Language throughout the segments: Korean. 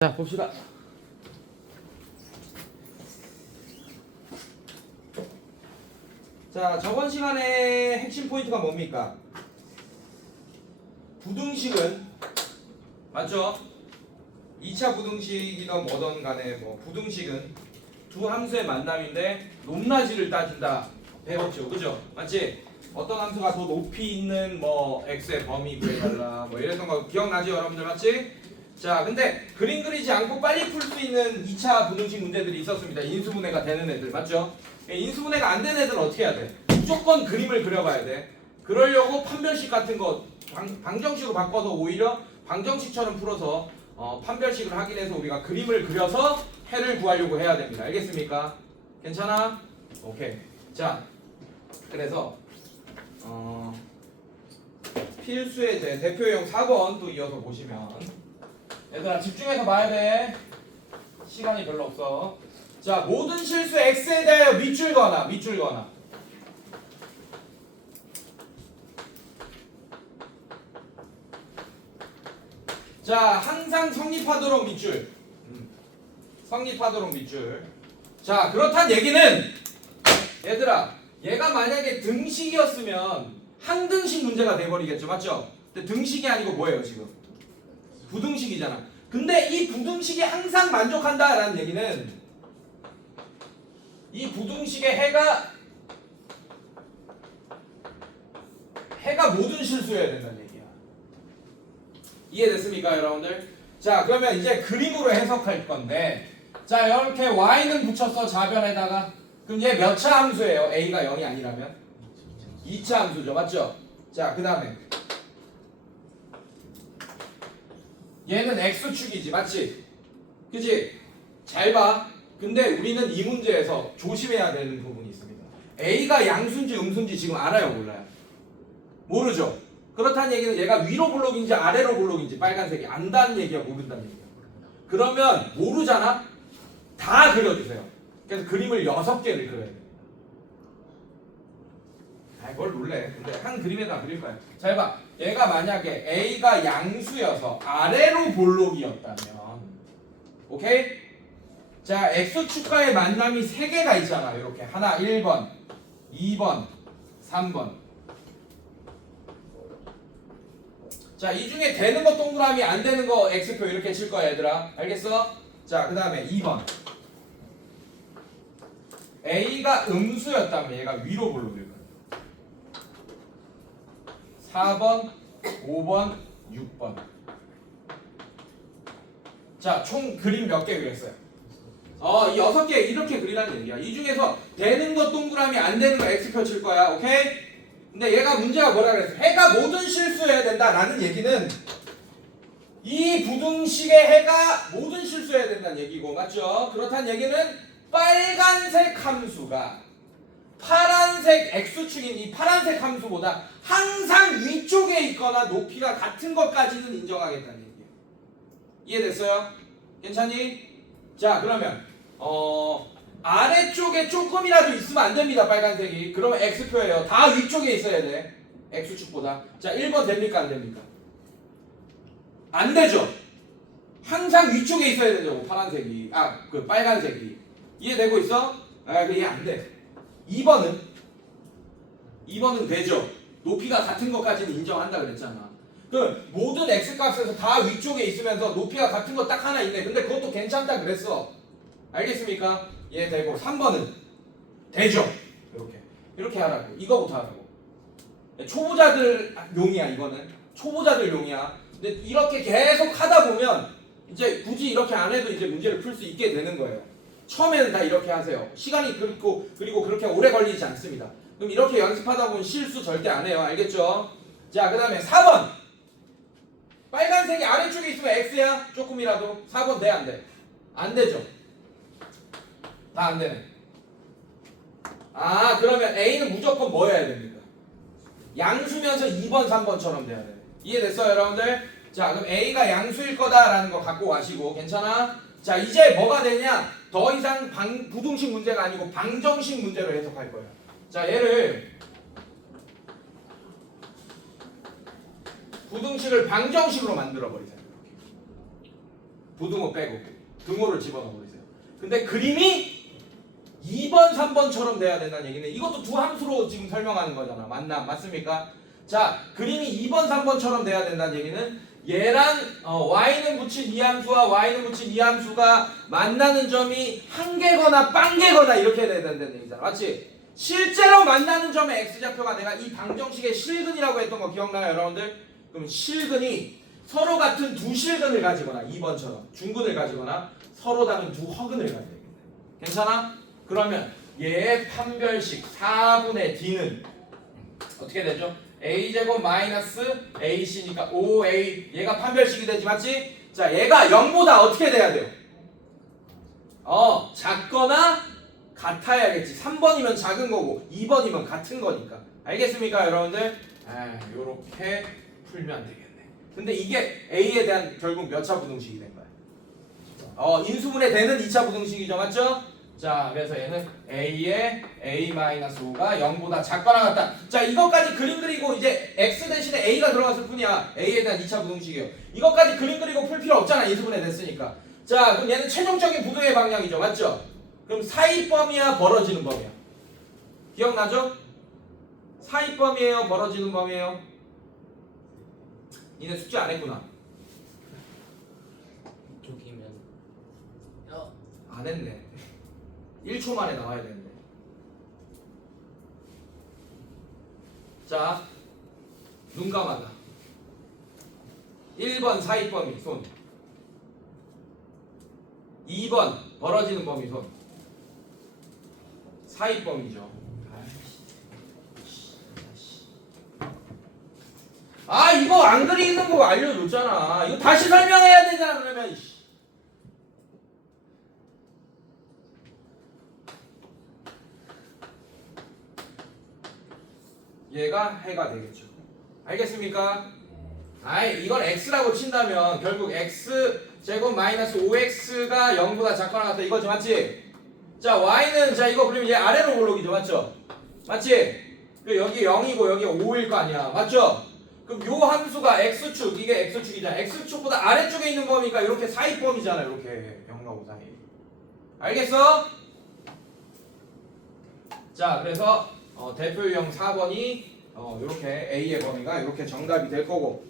자, 봅시다. 자, 저번 시간에 핵심 포인트가 뭡니까? 부등식은 맞죠? 2차 부등식이든 뭐든 간에 부등식은 두 함수의 만남인데 높낮이를 따진다 배웠죠, 그죠? 맞지? 어떤 함수가 더 높이 있는 x의 범위 구해달라 이랬던 거 기억나죠, 여러분들? 맞지? 자, 근데 그림 그리지 않고 빨리 풀 수 있는 2차 부등식 문제들이 있었습니다. 인수분해가 되는 애들, 맞죠? 인수분해가 안 되는 애들은 어떻게 해야 돼? 무조건 그림을 그려봐야 돼. 그러려고 판별식 같은 거 방정식으로 바꿔서 오히려 방정식처럼 풀어서 판별식을 확인해서 우리가 그림을 그려서 해를 구하려고 해야 됩니다. 알겠습니까? 괜찮아? 오케이. 자, 그래서 필수의 대표형 4번 또 이어서 보시면 얘들아 집중해서 봐야 돼. 시간이 별로 없어. 자, 모든 실수 x에 대하여 밑줄 거나 자, 항상 성립하도록 밑줄. 성립하도록 밑줄. 자, 그렇단 얘기는 얘들아, 얘가 만약에 등식이었으면 항등식 문제가 돼버리겠죠, 맞죠? 근데 등식이 아니고 뭐예요 지금? 부등식이잖아. 근데 이 부등식이 항상 만족한다라는 얘기는 이 부등식의 해가 모든 실수여야 된다는 얘기야. 이해됐습니까, 여러분들? 자, 그러면 이제 그림으로 해석할 건데, 자, 이렇게 y는 붙였어, 좌변에다가. 그럼 얘 몇 차 함수예요? a가 0이 아니라면 2차 함수죠, 맞죠? 자, 그 다음에 얘는 x축이지, 맞지? 그치? 잘 봐. 근데 우리는 이 문제에서 조심해야 되는 부분이 있습니다. a가 양수인지 음수인지 지금 알아요, 몰라요? 모르죠? 그렇다는 얘기는 얘가 위로 블록인지 아래로 블록인지 빨간색이 안다는 얘기야, 모른다는 얘기야? 그러면 모르잖아? 다 그려주세요. 그래서 그림을 6개를 그려야 돼요. 뭘 놀래. 근데 한 그림에다 그릴 거야. 잘 봐. 얘가 만약에 A가 양수여서 아래로 볼록이었다면, 오케이? 자, X축과의 만남이 3개가 있잖아. 이렇게. 하나 1번, 2번, 3번. 자, 이 중에 되는 거 동그라미, 안 되는 거 X표 이렇게 칠 거야, 얘들아. 알겠어? 자, 그 다음에 2번. A가 음수였다면 얘가 위로 볼록일 거야. 4번, 5번, 6번. 자, 총 그림 몇 개 그렸어요? 이 6개 이렇게 그리라는 얘기야. 이 중에서 되는 거 동그라미, 안 되는 거 X표 칠 거야. 오케이? 근데 얘가 문제가 뭐라 그랬어? 해가 모든 실수해야 된다라는 얘기는 이 부등식의 해가 모든 실수해야 된다는 얘기고, 맞죠? 그렇다는 얘기는 빨간색 함수가 파란색 x축인 이 파란색 함수보다 항상 위쪽에 있거나 높이가 같은 것까지는 인정하겠다는 얘기예요. 이해됐어요? 괜찮니? 자, 그러면 아래쪽에 조금이라도 있으면 안 됩니다, 빨간색이. 그러면 x표예요. 다 위쪽에 있어야 돼, x축보다. 자, 1번 됩니까, 안 됩니까? 안 되죠? 항상 위쪽에 있어야 되죠, 파란색이. 그 빨간색이. 이해되고 있어? 그게 안 돼. 2번은 되죠. 높이가 같은 것까지는 인정한다 그랬잖아. 그 모든 x값에서 다 위쪽에 있으면서 높이가 같은 거 딱 하나 있네. 근데 그것도 괜찮다 그랬어. 알겠습니까? 얘 되고 3번은 되죠. 이렇게 하라고. 이거부터 하라고. 초보자들 용이야, 이거는. 초보자들 용이야. 근데 이렇게 계속 하다 보면 이제 굳이 이렇게 안 해도 이제 문제를 풀 수 있게 되는 거예요. 처음에는 다 이렇게 하세요. 시간이 그리고 그렇게 오래 걸리지 않습니다. 그럼 이렇게 연습하다 보면 실수 절대 안 해요. 알겠죠? 자, 그 다음에 4번. 빨간색이 아래쪽에 있으면 X야? 조금이라도. 4번 돼, 안 돼? 안 되죠? 다 안 되네. 그러면 A는 무조건 뭐여야 됩니까? 양수면서 2번, 3번처럼 돼야 돼. 이해됐어요, 여러분들? 자, 그럼 A가 양수일 거다라는 거 갖고 가시고, 괜찮아? 자, 이제 뭐가 되냐? 더 이상 부등식 문제가 아니고 방정식 문제로 해석할 거예요. 자, 얘를 부등식을 방정식으로 만들어 버리세요. 부등호 빼고 등호를 집어넣어 버리세요. 근데 그림이 2번, 3번처럼 돼야 된다는 얘기는 이것도 두 함수로 지금 설명하는 거잖아. 맞습니까? 자, 그림이 2번, 3번처럼 돼야 된다는 얘기는 얘랑 y는 붙인 이 함수와 y는 붙인 이 함수가 만나는 점이 한 개거나 빵 개거나 이렇게 돼야 된다는 얘기잖아. 맞지? 실제로 만나는 점의 x좌표가 내가 이 방정식의 실근이라고 했던 거 기억나요, 여러분들? 그럼 실근이 서로 같은 두 실근을 가지거나 2번처럼 중근을 가지거나 서로 다른 두 허근을 가져야 되겠네. 괜찮아? 그러면 얘의 판별식 4분의 d는 어떻게 되죠? a제곱 마이너스 ac니까 5a 얘가 판별식이 되지, 맞지? 자, 얘가 0보다 어떻게 돼야 돼요? 작거나 같아야겠지. 3번이면 작은 거고 2번이면 같은 거니까. 알겠습니까, 여러분들? 요렇게 풀면 되겠네. 근데 이게 a에 대한 결국 몇 차 부등식이 된 거야? 인수분해 되는 2차 부등식이죠, 맞죠? 자, 그래서 얘는 a의 a-5가 0보다 작거나 같다. 자, 이것까지 그림 그리고 이제 x 대신에 a가 들어갔을 뿐이야. a에 대한 2차 부등식이에요. 이것까지 그림 그리고 풀 필요 없잖아, 인수분해 됐으니까. 자, 그럼 얘는 최종적인 부등의 방향이죠, 맞죠? 그럼 사이범위야, 벌어지는 범위야? 기억나죠? 사이범위예요, 벌어지는 범위예요? 니네 숙제 안 했구나. 이쪽이면 안 했네. 1초 만에 나와야 되는데. 자, 눈 감아라. 1번 사이범위 손, 2번 벌어지는 범위 손. 사이범위죠. 이거 안 그리는 거 알려줬잖아. 이거 다시 설명해야 되잖아. 그러면 얘가 해가 되겠죠. 알겠습니까? 이걸 x라고 친다면 결국 x 제곱 마이너스 5x가 0보다 작거나 같다 이거지, 맞지? 자, y는 자 이거 그러면 얘 아래로 올라오기죠, 맞죠? 맞지? 그 여기 0이고 여기 5일 거 아니야, 맞죠? 그럼 요 함수가 x축, 이게 x축이잖아. x축보다 아래쪽에 있는 범위가 이렇게 사이범위잖아, 이렇게 0과 5 사이. 알겠어? 자, 그래서 대표 유형 4번이 이렇게 a의 범위가 이렇게 정답이 될 거고,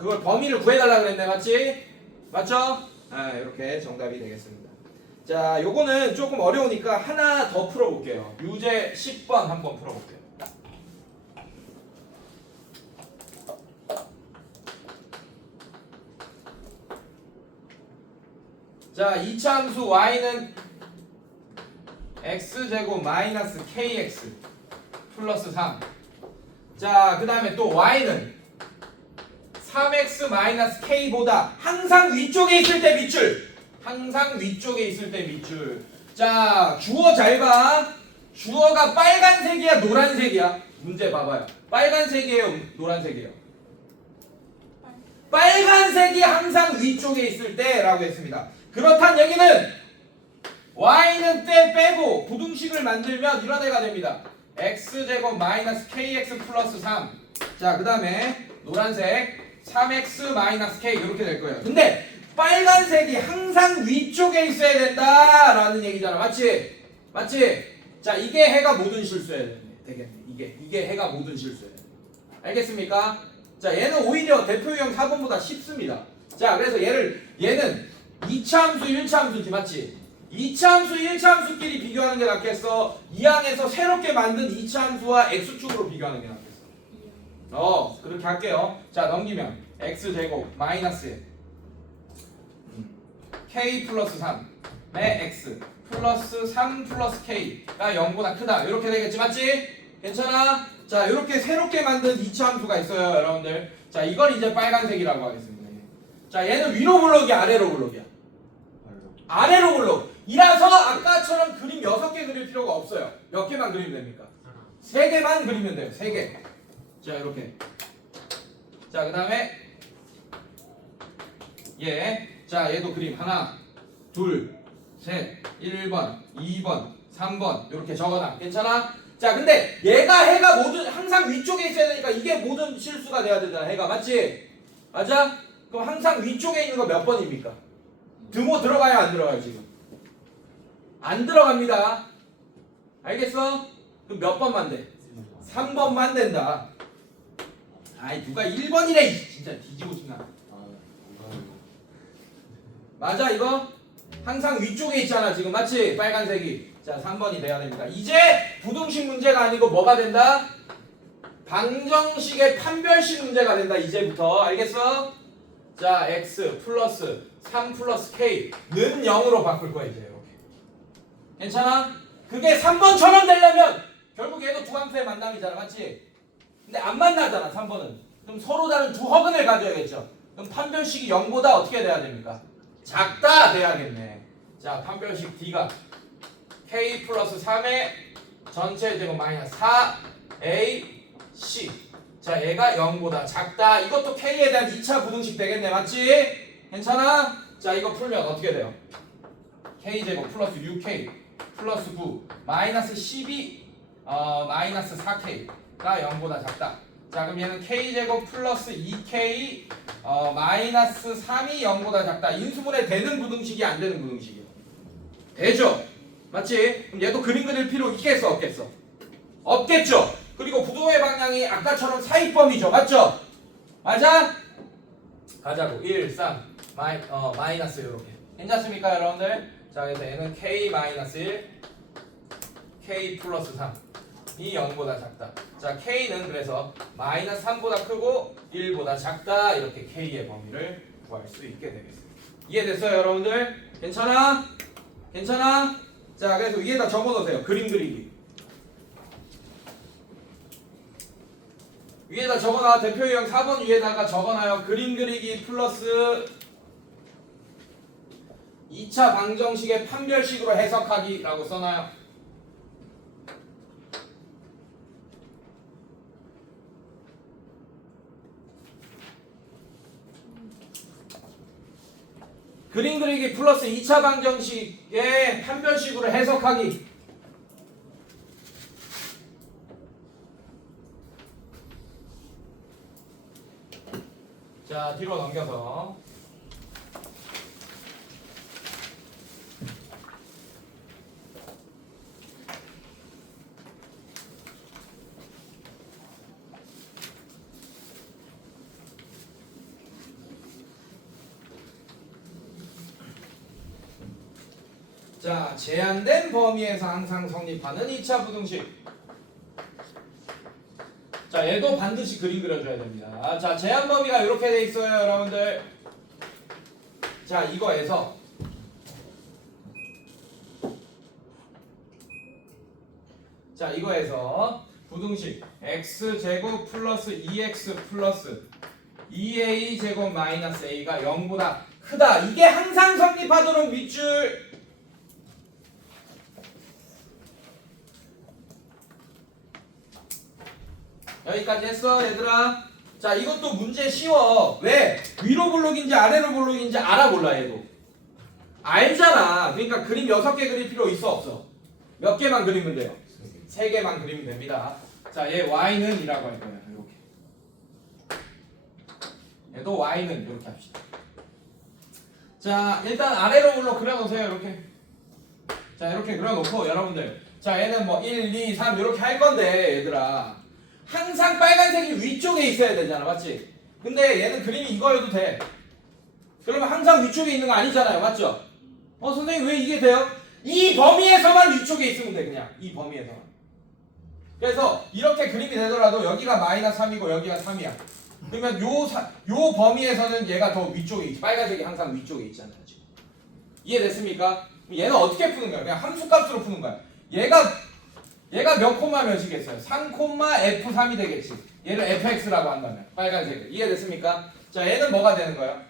그걸 범위를 구해달라 그랬네, 맞지? 맞죠? 이렇게 정답이 되겠습니다. 자, 요거는 조금 어려우니까 하나 더 풀어볼게요. 유제 10번 한번 풀어볼게요. 자, 2차 함수 y는 x제곱 마이너스 kx 플러스 3. 자, 그 다음에 또 y는 3x 마이너스 k보다 항상 위쪽에 있을 때 밑줄. 항상 위쪽에 있을 때 밑줄. 자, 주어 잘 봐. 주어가 빨간색이야, 노란색이야? 문제 봐봐요. 빨간색이에요, 노란색이에요? 빨간색이 항상 위쪽에 있을 때라고 했습니다. 그렇단 얘기는 y는 때 빼고 부등식을 만들면 이런 애가 됩니다. x제곱 마이너스 kx 플러스 3. 자, 그 다음에 노란색 3x 마이너스 k 이렇게 될 거예요. 근데 빨간색이 항상 위쪽에 있어야 된다라는 얘기잖아, 맞지? 맞지? 자, 이게 해가 모든 실수해야 되겠네. 이게 해가 모든 실수예요. 알겠습니까? 자, 얘는 오히려 대표 유형 4번보다 쉽습니다. 자, 그래서 얘는 2차 함수, 1차 함수지, 맞지? 2차 함수, 1차 함수끼리 비교하는 게 낫겠어? 2항에서 새롭게 만든 2차 함수와 x축으로 비교하는 게 낫겠어? 그렇게 할게요. 자, 넘기면 x제곱 마이너스 k 플러스 3의 x 플러스 3 플러스 k가 0보다 크다. 이렇게 되겠지, 맞지? 괜찮아? 자, 이렇게 새롭게 만든 2차 함수가 있어요, 여러분들. 자, 이걸 이제 빨간색이라고 하겠습니다. 자, 얘는 위로 블록이야, 아래로 블록이야? 아래로 블록. 이라서 아까처럼 그림 6개 그릴 필요가 없어요. 몇 개만 그리면 됩니까? 3개만 그리면 돼요. 3개. 자, 이렇게. 자, 그 다음에 자, 얘도 그림 하나, 둘, 셋, 1번, 2번, 3번 이렇게 적어놔. 괜찮아? 자, 근데 얘가 해가 모든 항상 위쪽에 있어야 되니까 이게 모든 실수가 돼야 되잖아. 해가, 맞지? 맞아? 그럼 항상 위쪽에 있는 거 몇 번입니까? 드모 들어가요 안 들어가요 지금? 안 들어갑니다. 알겠어? 그럼 몇 번만 돼? 3번만 된다. 아이 누가 1번이래 진짜 뒤지고 싶나. 맞아 이거? 항상 위쪽에 있잖아 지금 맞지? 빨간색이. 자 3번이 돼야 됩니다. 이제 부등식 문제가 아니고 뭐가 된다? 방정식의 판별식 문제가 된다 이제부터. 알겠어? 자 x 플러스 3 플러스 k는 0으로 바꿀 거야 이제 이렇게. 괜찮아? 그게 3번처럼 되려면 결국 얘도 두 함수의 만남이잖아 맞지? 근데 안 만나잖아 3번은. 그럼 서로 다른 두 허근을 가져야겠죠. 그럼 판별식이 0보다 어떻게 돼야 됩니까? 작다 돼야겠네. 자 판별식 D가 k 플러스 3의 전체 제곱 마이너스 4a c. 자 얘가 0보다 작다. 이것도 k에 대한 2차 부등식 되겠네 맞지? 괜찮아? 자 이거 풀면 어떻게 돼요? k제곱 플러스 6k 플러스 9 마이너스 12 마이너스 4k가 0보다 작다. 자 그럼 얘는 k제곱 플러스 2k 마이너스 3이 0보다 작다. 인수분해 되는 부등식이 안 되는 부등식이야. 되죠? 맞지? 그럼 얘도 그림 그릴 필요 있겠어 없겠어? 없겠죠? 그리고 부동의 방향이 아까처럼 사이범위죠 맞죠? 맞아? 가자고 1, 3 마이너스 이렇게 괜찮습니까 여러분들? 자 그래서 얘는 k 마이너스 1 k 플러스 3이 0보다 작다. 자 k는 그래서 마이너스 3보다 크고 1보다 작다. 이렇게 k의 범위를 구할 수 있게 되겠습니다. 이해됐어요 여러분들? 괜찮아? 괜찮아? 자 그래서 위에다 적어놓으세요. 그림 그리기 위에다 적어놔. 대표 유형 4번 위에다가 적어놔요. 그림 그리기 플러스 2차 방정식의 판별식으로 해석하기라고 써놔요. 그림 그리기 플러스 2차 방정식의 판별식으로 해석하기. 자 뒤로 넘겨서 자 제한된 범위에서 항상 성립하는 2차 부등식. 자 얘도 반드시 그림 그려줘야 됩니다. 자 제한 범위가 이렇게 돼 있어요 여러분들. 자 이거에서 부등식 x제곱 플러스 2x 플러스 2a 제곱 마이너스 a가 0보다 크다. 이게 항상 성립하도록 윗줄. 여기까지 했어 얘들아. 자 이것도 문제 쉬워. 왜? 위로 블록인지 아래로 블록인지 알아 몰라 얘도. 알잖아. 그러니까 그림 6개 그릴 필요 있어 없어? 몇 개만 그리면 돼요? 3개만 그리면 됩니다. 자 얘 y는 이라고 할 거야. 이렇게. 얘도 y는 이렇게 합시다. 자 일단 아래로 블록 그려놓으세요. 이렇게. 자 이렇게 그려놓고 여러분들 자 얘는 뭐 1, 2, 3 이렇게 할 건데 얘들아 항상 빨간색이 위쪽에 있어야 되잖아 맞지? 근데 얘는 그림이 이거여도 돼. 그러면 항상 위쪽에 있는 거 아니잖아요 맞죠? 선생님 왜 이게 돼요? 이 범위에서만 위쪽에 있으면 돼. 그냥 이 범위에서만. 그래서 이렇게 그림이 되더라도 여기가 마이너스 3이고 여기가 3이야. 그러면 요 범위에서는 얘가 더 위쪽에 있지. 빨간색이 항상 위쪽에 있잖아요 지금. 이해됐습니까? 얘는 어떻게 푸는 거야? 그냥 함수값으로 푸는 거야. 얘가 몇 콤마 몇이겠어요? 3, F3이 되겠지. 얘를 fx라고 한다면 빨간색을. 이해됐습니까? 자 얘는 뭐가 되는 거야?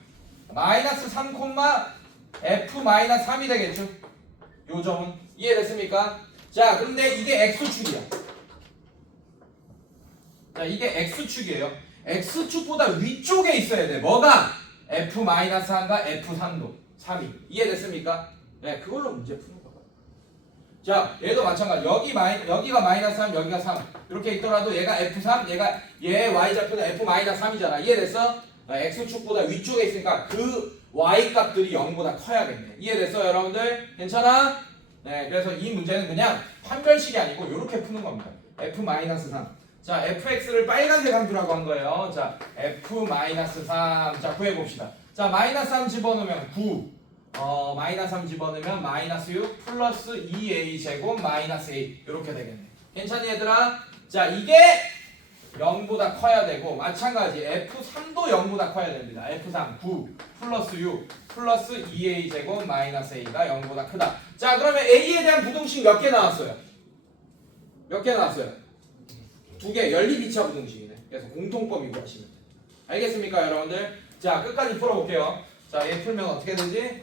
마이너스 3, F-3이 되겠죠. 요 점은. 이해됐습니까? 자 그런데 이게 x축이야. 자 이게 x축이에요. x축보다 위쪽에 있어야 돼. 뭐가? F-1과 F3도 3이. 이해됐습니까? 네 그걸로 문제 푸는 거야. 자 얘도 마찬가지. 여기가 마이너스 3 여기가 3 이렇게 있더라도 얘가 F3 얘 y좌표는 F-3이잖아. 이해됐어? x축보다 위쪽에 있으니까 그 y 값들이 0보다 커야겠네. 이해됐어요 여러분들? 괜찮아? 네, 그래서 이 문제는 그냥 판별식이 아니고 이렇게 푸는 겁니다. f-3. 자, fx를 빨간색 함수라고 한 거예요. 자, f-3. 자, 구해봅시다. 자, -3 집어넣으면 9. -3 집어넣으면 -6 플러스 2a 제곱 -a 이렇게 되겠네. 괜찮니 얘들아? 자, 이게 0보다 커야 되고 마찬가지 f3도 0보다 커야 됩니다. f3 9 플러스 6 플러스 2a 제곱 -a가 0보다 크다. 자, 그러면 a에 대한 부등식 몇 개 나왔어요? 몇 개 나왔어요? 2개. 연립 2차 부등식이네. 그래서 공통범위 구하시면 돼요. 알겠습니까 여러분들? 자, 끝까지 풀어볼게요. 자, 얘 풀면 어떻게 되지?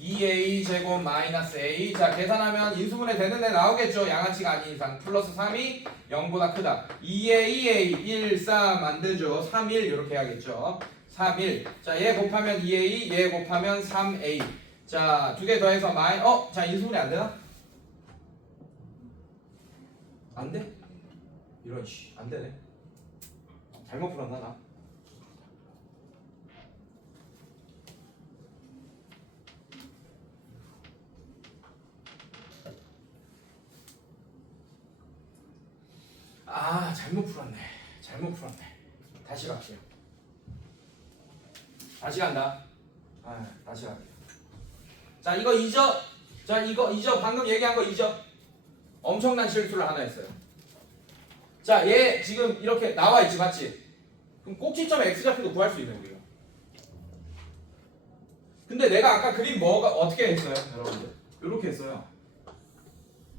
2a 제곱 -a. 자, 계산하면 인수분해 되는 애 나오겠죠. 양아치가 아닌 이상. 플러스 3이 0보다 크다. 2a 1 3 안 되죠. 3 1 이렇게 해야겠죠. 3 1. 자, 얘 곱하면 2a, 얘 곱하면 3a. 자, 두 개 더해서 자, 인수분해 안 되나? 안 돼? 이런 씨, 안 되네. 잘못 풀었나 나? 아, 잘못 풀었네. 잘못 풀었네. 다시 갈게요. 다시 간다. 다시 갈게요. 자, 이거 잊어. 자, 이거 잊어. 방금 얘기한 거 잊어. 엄청난 실수를 하나 했어요. 자, 얘 지금 이렇게 나와 있지, 맞지? 그럼 꼭지점 x좌표도 구할 수 있네 우리가. 근데 내가 아까 그림 뭐가 어떻게 했어요, 여러분들? 이렇게 했어요.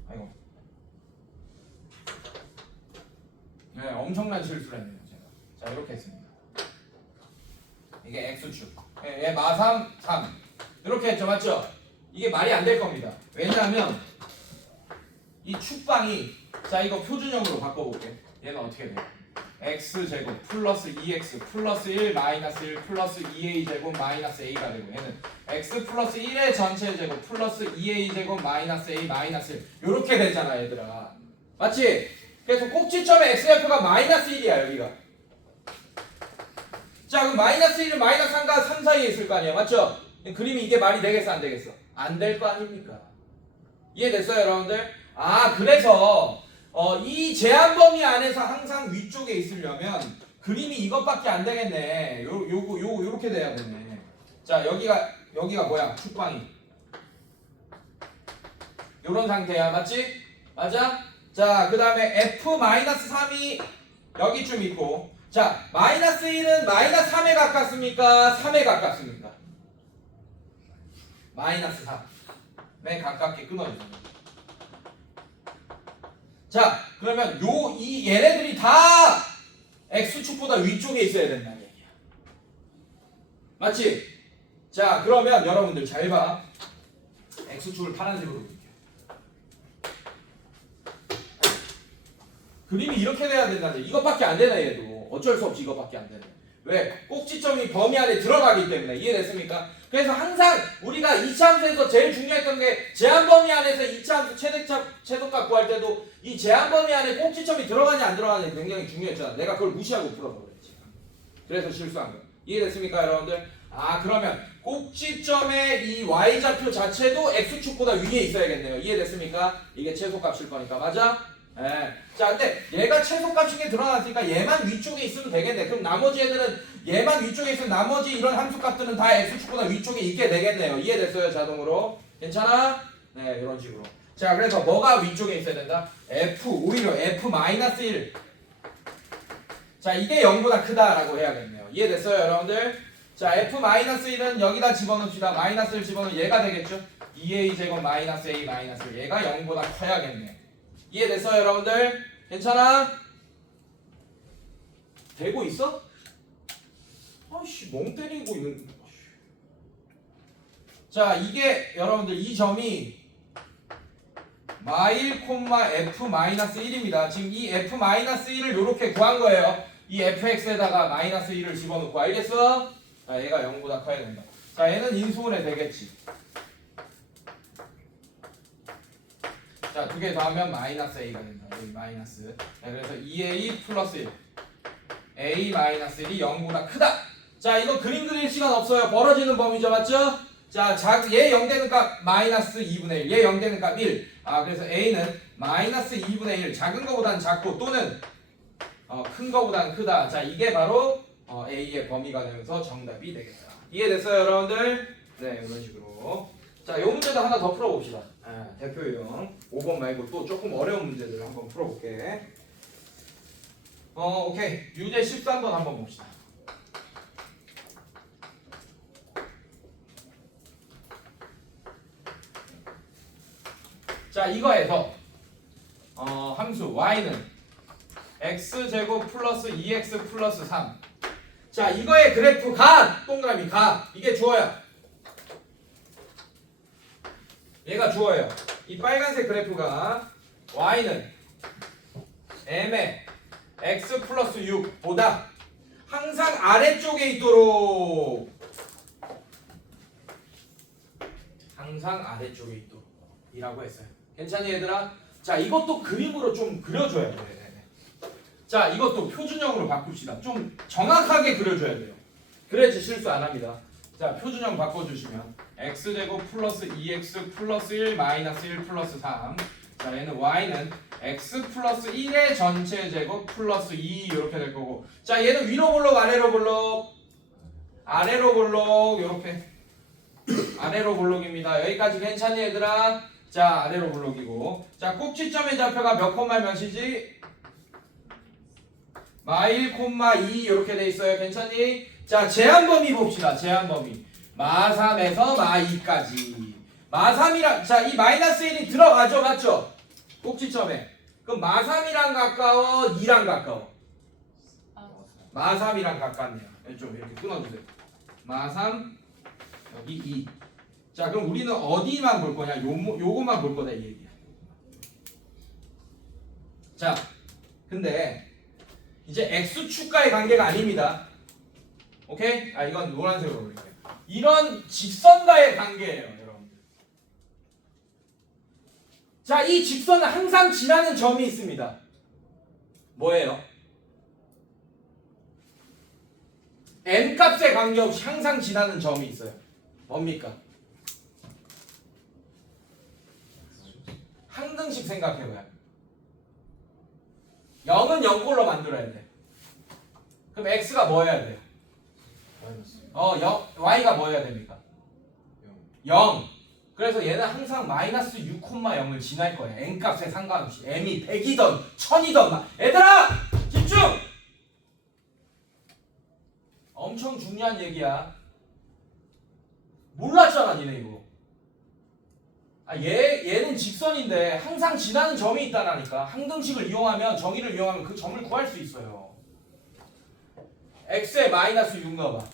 아이고. 네, 엄청난 실수를 했네요, 제가. 자, 이렇게 했습니다. 이게 x축. 얘 마삼 3. 이렇게 했죠, 맞죠? 이게 말이 안 될 겁니다. 왜냐하면 이 축방이, 자, 이거 표준형으로 바꿔볼게. 얘는 어떻게 돼요? x제곱 플러스 2x 플러스 1 마이너스 1 플러스 2a 제곱 마이너스 a가 되고, 얘는 x 플러스 1의 전체 제곱 플러스 2a 제곱 마이너스 a 마이너스 1 이렇게 되잖아 얘들아. 맞지? 그래서 꼭지점의 x좌표가 마이너스 1이야 여기가. 자, 그럼 마이너스 1은 마이너스 3과 3 사이에 있을 거 아니에요, 맞죠? 그림이 이게 말이 되겠어 안 되겠어? 안 될 거 아닙니까? 이해됐어요 여러분들? 아, 그래서 이 제한 범위 안에서 항상 위쪽에 있으려면 그림이 이것밖에 안 되겠네. 요렇게 돼야 되네. 자, 여기가 뭐야? 축방이 요런 상태야, 맞지? 맞아? 자, 그 다음에 f-3이 여기쯤 있고, 자, 마이너스 1은 마이너스 3에 가깝습니까? 3에 가깝습니까? 마이너스 3에 가깝게 끊어주세요. 자, 그러면 얘네들이 다 x축보다 위쪽에 있어야 된다는 얘기야. 맞지? 자, 그러면 여러분들 잘 봐. x축을 파란색으로 그릴게요. 그림이 이렇게 돼야 된다는 얘기. 이것밖에 안 되네 얘도. 어쩔 수 없이 이것밖에 안 되네. 왜? 꼭지점이 범위 안에 들어가기 때문에. 이해됐습니까? 그래서 항상 우리가 2차 함수에서 제일 중요했던 게 제한 범위 안에서 2차 함수 최소값 구할 때도 이 제한 범위 안에 꼭지점이 들어가냐 안 들어가냐 굉장히 중요했잖아. 내가 그걸 무시하고 풀어서 그랬지. 그래서 실수한 거야. 이해됐습니까 여러분들? 아, 그러면 꼭지점의 이 y좌표 자체도 x축보다 위에 있어야겠네요. 이해됐습니까? 이게 최소값일 거니까. 맞아? 예. 자, 근데 얘가 최소값인 게 드러났으니까 얘만 위쪽에 있으면 되겠네. 그럼 나머지 애들은 얘만 위쪽에 있으면 나머지 이런 함수값들은 다 x축보다 위쪽에 있게 되겠네요. 이해됐어요? 자동으로. 괜찮아? 네, 이런 식으로. 자, 그래서 뭐가 위쪽에 있어야 된다? 오히려 f-1. 자, 이게 0보다 크다라고 해야겠네요. 이해됐어요 여러분들? 자, f-1은 여기다 집어넣읍시다. 마이너스를 집어넣으면 얘가 되겠죠? 2a 제곱 마이너스 a 마이너스 1. 얘가 0보다 커야겠네. 이해됐어요 여러분들? 괜찮아? 되고 있어? 아이씨, 멍 때리고 있는. 자, 이게 여러분들 이 점이 마일, f-1입니다. 지금 이 f-1을 이렇게 구한 거예요. 이 fx에다가 마이너스 1을 집어넣고. 알겠어? 자, 얘가 0보다 커야 된다. 자, 얘는 인수분해 되겠지. 자, 두 개 더하면 마이너스 a가 된다. 여기 마이너스. 자, 그래서 2a 플러스 1. a 마이너스 1이 0보다 크다. 자, 이거 그림 그릴 시간 없어요. 벌어지는 범위죠, 맞죠? 자, 얘 0 되는 값 마이너스 2분의 1, 얘 0 되는 값 1. 그래서 a는 마이너스 2분의 1, 작은 거보단 작고 또는 큰 거보단 크다. 자, 이게 바로 a의 범위가 되면서 정답이 되겠다. 이해됐어요, 여러분들? 네, 이런 식으로. 자, 요 문제도 하나 더 풀어봅시다. 대표용 5번 말고 또 조금 어려운 문제들을 한번 풀어볼게. 오케이. 유제 13번 한번 봅시다. 자, 이거에서 함수 y는 x제곱 플러스 2x 플러스 3. 자, 이거의 그래프 가! 동그라미 가! 이게 주어야. 얘가 주어예요. 이 빨간색 그래프가 y는 m의 x 플러스 6보다 항상 아래쪽에 있도록, 항상 아래쪽에 있도록 이라고 했어요. 괜찮니 얘들아? 자, 이것도 그림으로 좀 그려줘야 돼. 자, 이것도 표준형으로 바꿉시다. 좀 정확하게 그려줘야 돼요. 그래야지 실수 안 합니다. 자, 표준형 바꿔주시면 x제곱 플러스 2x 플러스 1 마이너스 1 플러스 3. 자, 얘는 y는 x 플러스 1의 전체 제곱 플러스 2 이렇게 될 거고. 자, 얘는 위로 볼록 아래로 볼록, 아래로 볼록 이렇게 아래로 볼록입니다. 여기까지 괜찮니 얘들아? 자, 아래로 볼록이고. 자, 꼭지점의 좌표가 몇 콤마 몇이지? 마1, 2 이렇게 돼 있어요. 괜찮니? 자, 제한 범위 봅시다. 제한 범위. 마3에서 마2까지. 마3이랑, 자, 이 마이너스 1이 들어가죠, 맞죠? 꼭지점에. 그럼 마3이랑 가까워, 2랑 가까워? 마3이랑 가깝네요. 좀 이렇게 끊어주세요. 마3, 여기 2. 자, 그럼 우리는 어디만 볼 거냐? 요것만 볼 거다, 이 얘기야. 자, 근데 이제 x축과의 관계가 아닙니다. 오케이? 이건 노란색으로 볼게요. 이런 직선과의 관계예요, 여러분들. 자, 이 직선은 항상 지나는 점이 있습니다. 뭐예요? n 값에 관계없이 항상 지나는 점이 있어요. 뭡니까? 항등식 생각해봐요. 0은 0꼴로 만들어야 돼. 그럼 x가 뭐 해야 돼요? y가 뭐 해야 됩니까? 0. 그래서 얘는 항상 마이너스 6,0을 지날 거예요. n 값에 상관없이. m이 100이던 1000이던 얘들아! 집중! 엄청 중요한 얘기야. 몰랐잖아 니네 이거. 얘는 직선인데 항상 지나는 점이 있다라니까. 항등식을 이용하면, 정의를 이용하면 그 점을 구할 수 있어요. x에 마이너스 6 넣어봐.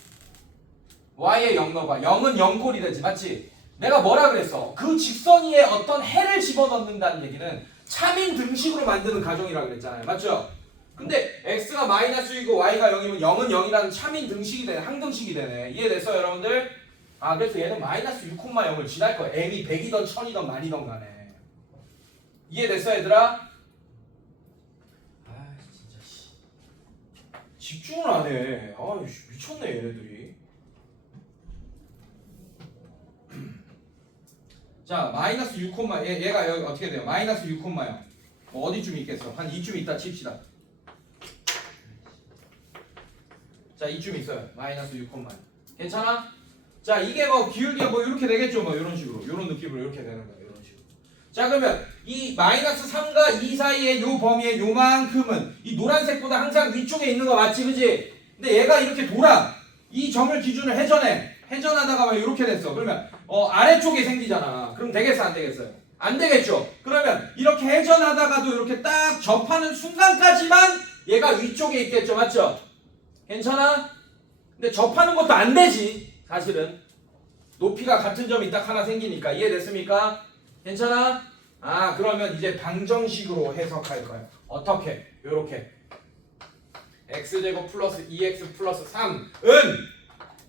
y에 0 넣어봐. 0은 0꼴이 되지, 맞지? 내가 뭐라 그랬어? 그 직선 위에 어떤 해를 집어넣는다는 얘기는 차민 등식으로 만드는 가정이라고 그랬잖아요, 맞죠? 근데 x가 마이너스 6이고 y가 0이면 0은 0이라는 차민 등식이 되네, 항등식이 되네. 이해됐어요, 여러분들? 그래서 얘는 마이너스 6,0을 지날 거야. m이 100이던 1000이던 만이던 간에. 이해됐어, 얘들아? 진짜 집중을 안 해. 미쳤네, 얘네들이. 자, 마이너스 6, 얘가 여기 어떻게 돼요? 마이너스 6,0. 어디쯤 있겠어? 한 이쯤 있다 칩시다. 자, 이쯤 있어요. 마이너스 6, 괜찮아? 자, 이게 기울기가 이렇게 되겠죠? 이런 식으로. 이런 느낌으로 이렇게 되는 거예요. 이런 식으로. 자, 그러면 이 마이너스 3과 2 사이의 요 범위의 요만큼은 이 노란색보다 항상 위쪽에 있는 거 맞지? 그지? 근데 얘가 이렇게 돌아. 이 점을 기준으로 회전해. 회전하다가 막 이렇게 됐어. 그러면 아래쪽에 생기잖아. 그럼 되겠어, 안 되겠어요? 안 되겠죠? 그러면 이렇게 회전하다가도 이렇게 딱 접하는 순간까지만 얘가 위쪽에 있겠죠? 맞죠? 괜찮아? 근데 접하는 것도 안 되지. 사실은 높이가 같은 점이 딱 하나 생기니까. 이해됐습니까? 괜찮아? 그러면 이제 방정식으로 해석할 거예요. 어떻게? 요렇게 x제곱 플러스 2x 플러스 3은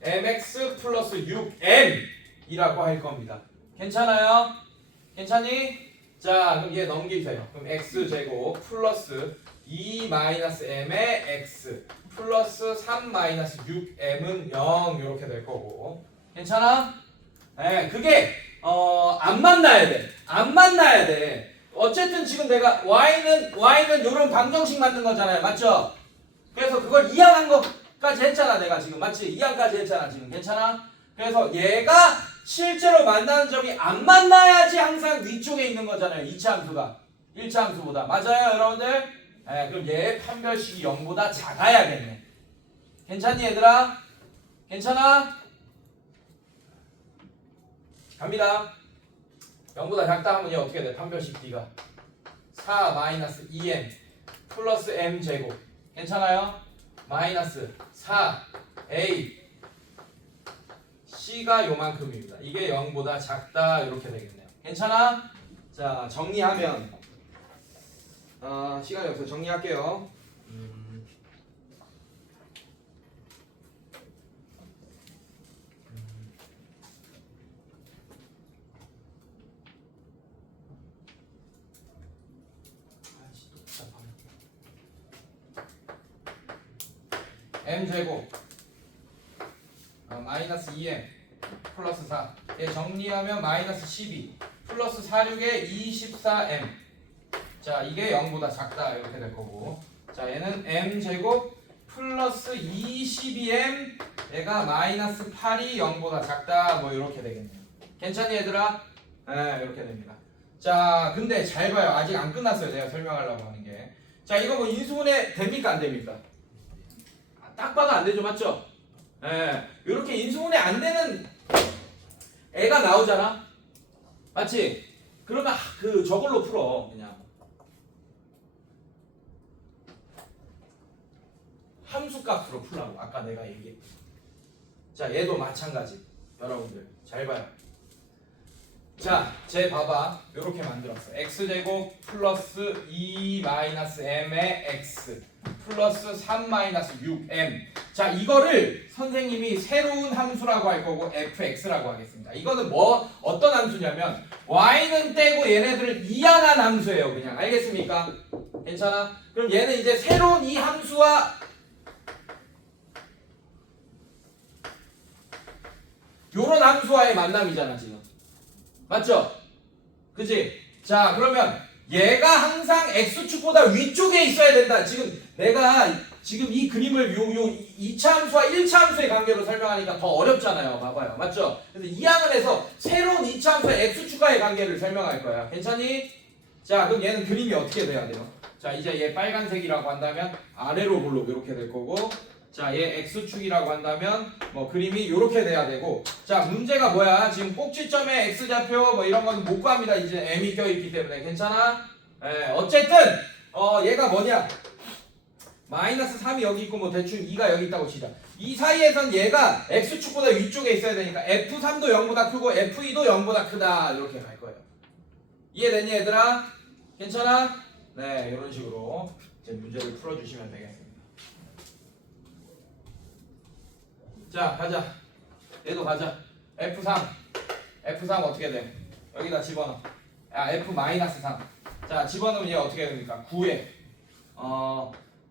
mx 플러스 6n 이라고 할 겁니다. 괜찮아요? 괜찮니? 자, 그럼 얘 넘기세요. 그럼 x제곱 플러스 2-m의 x 플러스 3-6m은 0 이렇게 될 거고 괜찮아? 네, 그게 안 만나야 돼. 안 만나야 돼. 어쨌든 지금 내가 y는 요런 방정식 만든 거잖아요. 맞죠? 그래서 그걸 이항한 것까지 했잖아. 내가 지금 맞지? 이항까지 했잖아. 지금 괜찮아? 그래서 얘가 실제로 만나는 점이 안 만나야지 항상 위쪽에 있는 거잖아요. 2차 함수가 1차 함수보다. 맞아요 여러분들? 네, 그럼 얘의 판별식이 0보다 작아야겠네. 괜찮니 얘들아? 괜찮아? 갑니다. 0보다 작다 하면 얘 어떻게 돼? 판별식 D가 4-2m 플러스 m 제곱 괜찮아요? 마이너스 4a c가 요만큼입니다. 이게 0보다 작다 이렇게 되겠네요. 괜찮아? 자 정리하면 시간이 없어서 정리할게요. m제곱 마이너스 2m 플러스 4 얘 정리하면 마이너스 12 플러스 46에 24m 자 이게 0보다 작다 이렇게 될 거고 자 얘는 m제곱 플러스 22m 얘가 마이너스 8이 0보다 작다 뭐 이렇게 되겠네요. 괜찮니 얘들아? 네 이렇게 됩니다. 자 근데 잘 봐요. 아직 안 끝났어요. 내가 설명하려고 하는 게. 자 이거 뭐 인수분해 됩니까 안 됩니까? 딱 봐도 안 되죠, 맞죠? 예, 이렇게 인수분해 안 되는 애가 나오잖아, 맞지? 그러면 그 저걸로 풀어 그냥 함수값으로 풀라고 아까 내가 얘기했지. 자, 얘도 마찬가지. 여러분들 잘 봐요. 자, 쟤 봐봐. 이렇게 만들었어. x제곱 플러스 2-m의 x 플러스 3-6m. 자, 이거를 선생님이 새로운 함수라고 할 거고 fx라고 하겠습니다. 이거는 뭐 어떤 함수냐면 y는 떼고 얘네들을 이항한 함수예요. 그냥 알겠습니까? 괜찮아? 그럼 얘는 이제 새로운 이 함수와 요런 함수와의 만남이잖아 지금. 맞죠? 그치? 자 그러면 얘가 항상 x축보다 위쪽에 있어야 된다. 지금 내가 지금 이 그림을 요 2차 함수와 1차 함수의 관계로 설명하니까 더 어렵잖아요. 봐봐요. 맞죠? 그래서 이항을 해서 새로운 2차 함수의 x축과의 관계를 설명할 거야. 괜찮니? 자 그럼 얘는 그림이 어떻게 돼야 돼요? 자 이제 얘 빨간색이라고 한다면 아래로 볼록 이렇게 될 거고 자, 얘 x축이라고 한다면 뭐 그림이 이렇게 돼야 되고 자, 문제가 뭐야? 지금 꼭지점에 x좌표 뭐 이런 거는 못 구합니다. 이제 m이 껴있기 때문에 괜찮아? 어쨌든 얘가 뭐냐? 마이너스 3이 여기 있고 뭐 대충 2가 여기 있다고 치자. 이 사이에선 얘가 x축보다 위쪽에 있어야 되니까 f3도 0보다 크고 f2도 0보다 크다 이렇게 갈 거예요. 이해됐니 얘들아? 괜찮아? 네, 이런 식으로 이제 문제를 풀어주시면 되겠습니다. 자 가자. 얘도 가자. F3 어떻게 돼? 여기다 집어넣어. F-3 자 집어넣으면 얘 어떻게 됩니까? 9에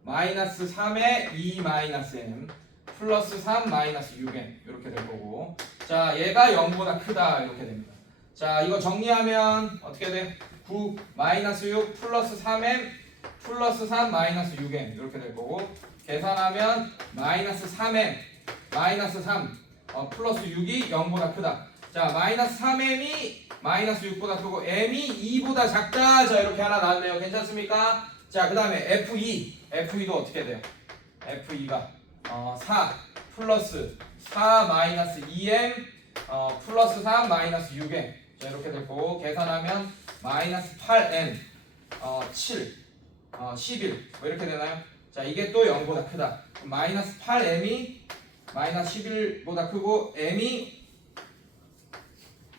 마이너스 3에 2-m 플러스 3-6m 이렇게 될 거고 자 얘가 0보다 크다 이렇게 됩니다. 자 이거 정리하면 어떻게 돼? 9 마이너스 6 플러스 3m 플러스 3-6m 이렇게 될 거고 계산하면 마이너스 3m 마이너스 3 플러스 6이 0보다 크다. 자 마이너스 3m이 마이너스 6보다 크고 m이 2보다 작다. 자 이렇게 하나 나왔네요. 괜찮습니까? 자 그 다음에 F2도 어떻게 돼요? F2가 4 플러스 4 마이너스 2m 플러스 3 마이너스 6m 자 이렇게 될 거고 계산하면 마이너스 8m 7 11 뭐 이렇게 되나요? 자 이게 또 0보다 크다. 마이너스 8m이 마이너스 11보다 크고 m이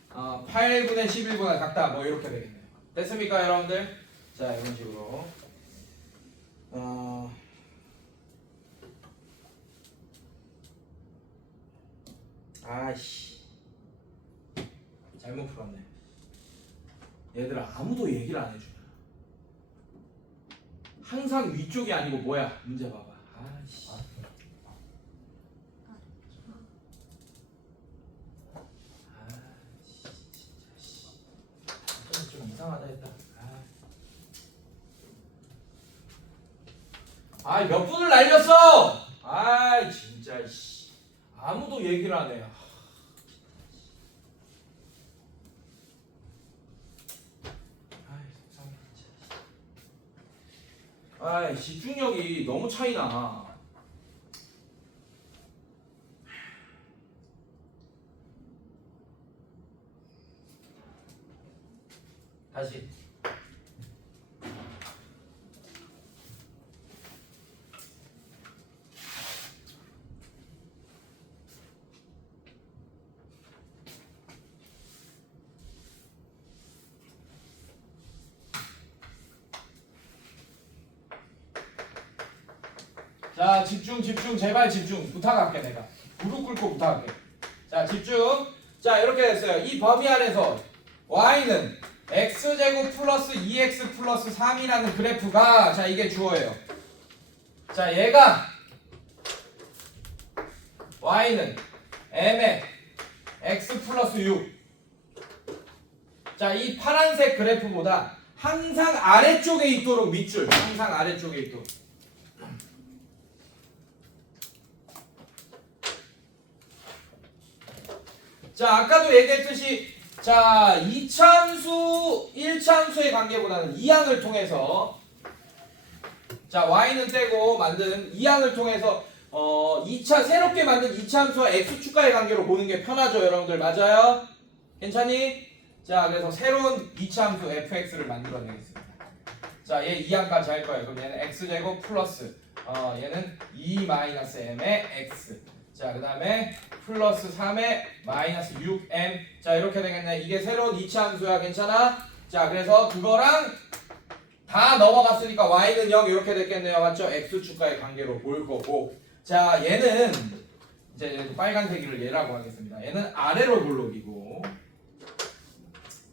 8분의 11보다 작다 뭐 이렇게 되겠네요. 됐습니까 여러분들? 자 이런 식으로 아이씨 잘못 풀었네. 얘들아 아무도 얘기를 안 해주냐. 항상 위쪽이 아니고 뭐야? 문제 봐봐. 아씨. 좀 이상하다 했다. 몇 분을 날렸어? 진짜 씨. 아무도 얘기를 안 해. 집중력이 너무 차이나. 다시. 자, 집중, 제발 집중. 부탁할게, 내가. 무릎 꿇고 부탁할게. 자, 집중. 자, 이렇게 됐어요. 이 범위 안에서 y는 x제곱 플러스 2x 플러스 3이라는 그래프가, 자, 이게 주어예요. 자, 얘가 y는 m에 x 플러스 6. 자, 이 파란색 그래프보다 항상 아래쪽에 있도록 밑줄. 항상 아래쪽에 있도록. 자, 아까도 얘기했듯이 자, 이차함수, 1차함수의 관계보다는 이항을 통해서 자, y는 떼고 만든 이항을 통해서 새롭게 만든 이차함수와 x축과의 관계로 보는 게 편하죠, 여러분들. 맞아요? 괜찮니? 자, 그래서 새로운 이차함수 fx를 만들어내겠습니다. 자, 얘 이항까지 할 거예요. 그럼 얘는 x제곱 플러스 얘는 2-m의 x. 자, 그 다음에 플러스 3에 마이너스 6m. 자, 이렇게 되겠네. 이게 새로운 이차함수야. 괜찮아? 자, 그래서 그거랑 다 넘어갔으니까 y는 0 이렇게 됐겠네요. 맞죠? x축과의 관계로 볼 거고. 자, 얘는 이제 빨간색을 얘라고 하겠습니다. 얘는 아래로 볼록이고.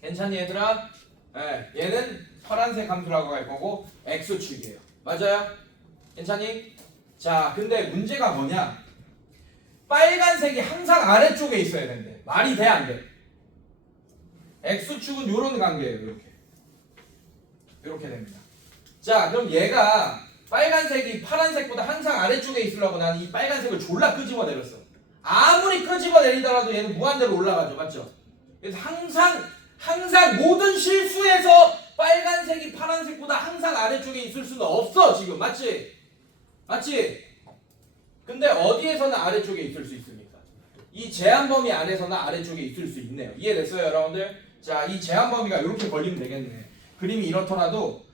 괜찮니, 얘들아? 네, 얘는 파란색 함수라고 할 거고 x축이에요. 맞아요? 괜찮니? 자, 근데 문제가 뭐냐? 빨간색이 항상 아래쪽에 있어야 된대. 말이 돼, 안 돼? x축은 요런 관계예요. 이렇게 됩니다. 자, 그럼 얘가 빨간색이 파란색보다 항상 아래쪽에 있으려고 나는 이 빨간색을 졸라 끄집어 내렸어. 아무리 끄집어 내리더라도 얘는 무한대로 올라가죠. 맞죠? 그래서 항상 모든 실수에서 빨간색이 파란색보다 항상 아래쪽에 있을 수는 없어. 지금 맞지? 맞지? 근데 어디에서는 아래쪽에 있을 수 있습니까? 이 제한 범위 안에서는 아래쪽에 있을 수 있네요. 이해됐어요, 여러분들? 자, 이 제한 범위가 이렇게 걸리면 되겠네. 그림이 이렇더라도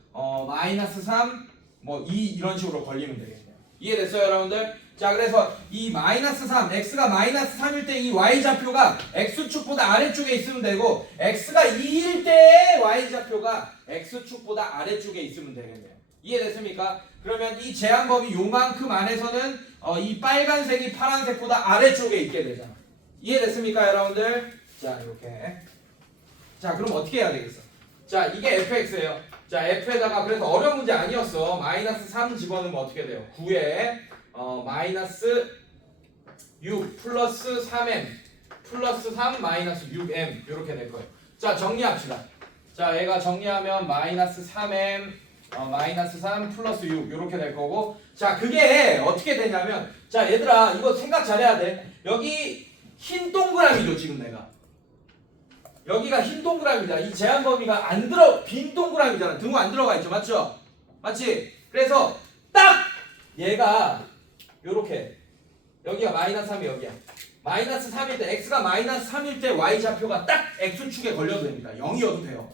마이너스 3, 뭐 2 이런 식으로 걸리면 되겠네요. 이해됐어요, 여러분들? 자, 그래서 이 마이너스 3, x가 마이너스 3일 때 이 y좌표가 x축보다 아래쪽에 있으면 되고 x가 2일 때 y좌표가 x축보다 아래쪽에 있으면 되겠네요. 이해됐습니까? 그러면 이 제한 범위 요만큼 안에서는 이 빨간색이 파란색보다 아래쪽에 있게 되잖아. 이해됐습니까, 여러분들? 자, 이렇게. 자, 그럼 어떻게 해야 되겠어? 자, 이게 fx예요. 자, f에다가 그래서 어려운 문제 아니었어. 마이너스 3 집어넣으면 어떻게 돼요? 9에 마이너스 6 플러스 3m 플러스 3 마이너스 6m 이렇게 될 거예요. 자, 정리합시다. 자, 얘가 정리하면 마이너스 3m 마이너스 3 플러스 6 이렇게 될 거고. 자, 그게 어떻게 되냐면, 자, 얘들아 이거 생각 잘해야 돼. 여기 흰 동그라미죠. 지금 내가 여기가 흰 동그라미다. 이 제한 범위가 빈 동그라미잖아. 등호 안 들어가 있죠. 맞죠? 맞지? 그래서 딱 얘가 요렇게 여기가 마이너스 3이 여기야. 마이너스 3일 때 x가 마이너스 3일 때 y좌표가 딱 x축에 걸려도 됩니다. 0이어도 돼요.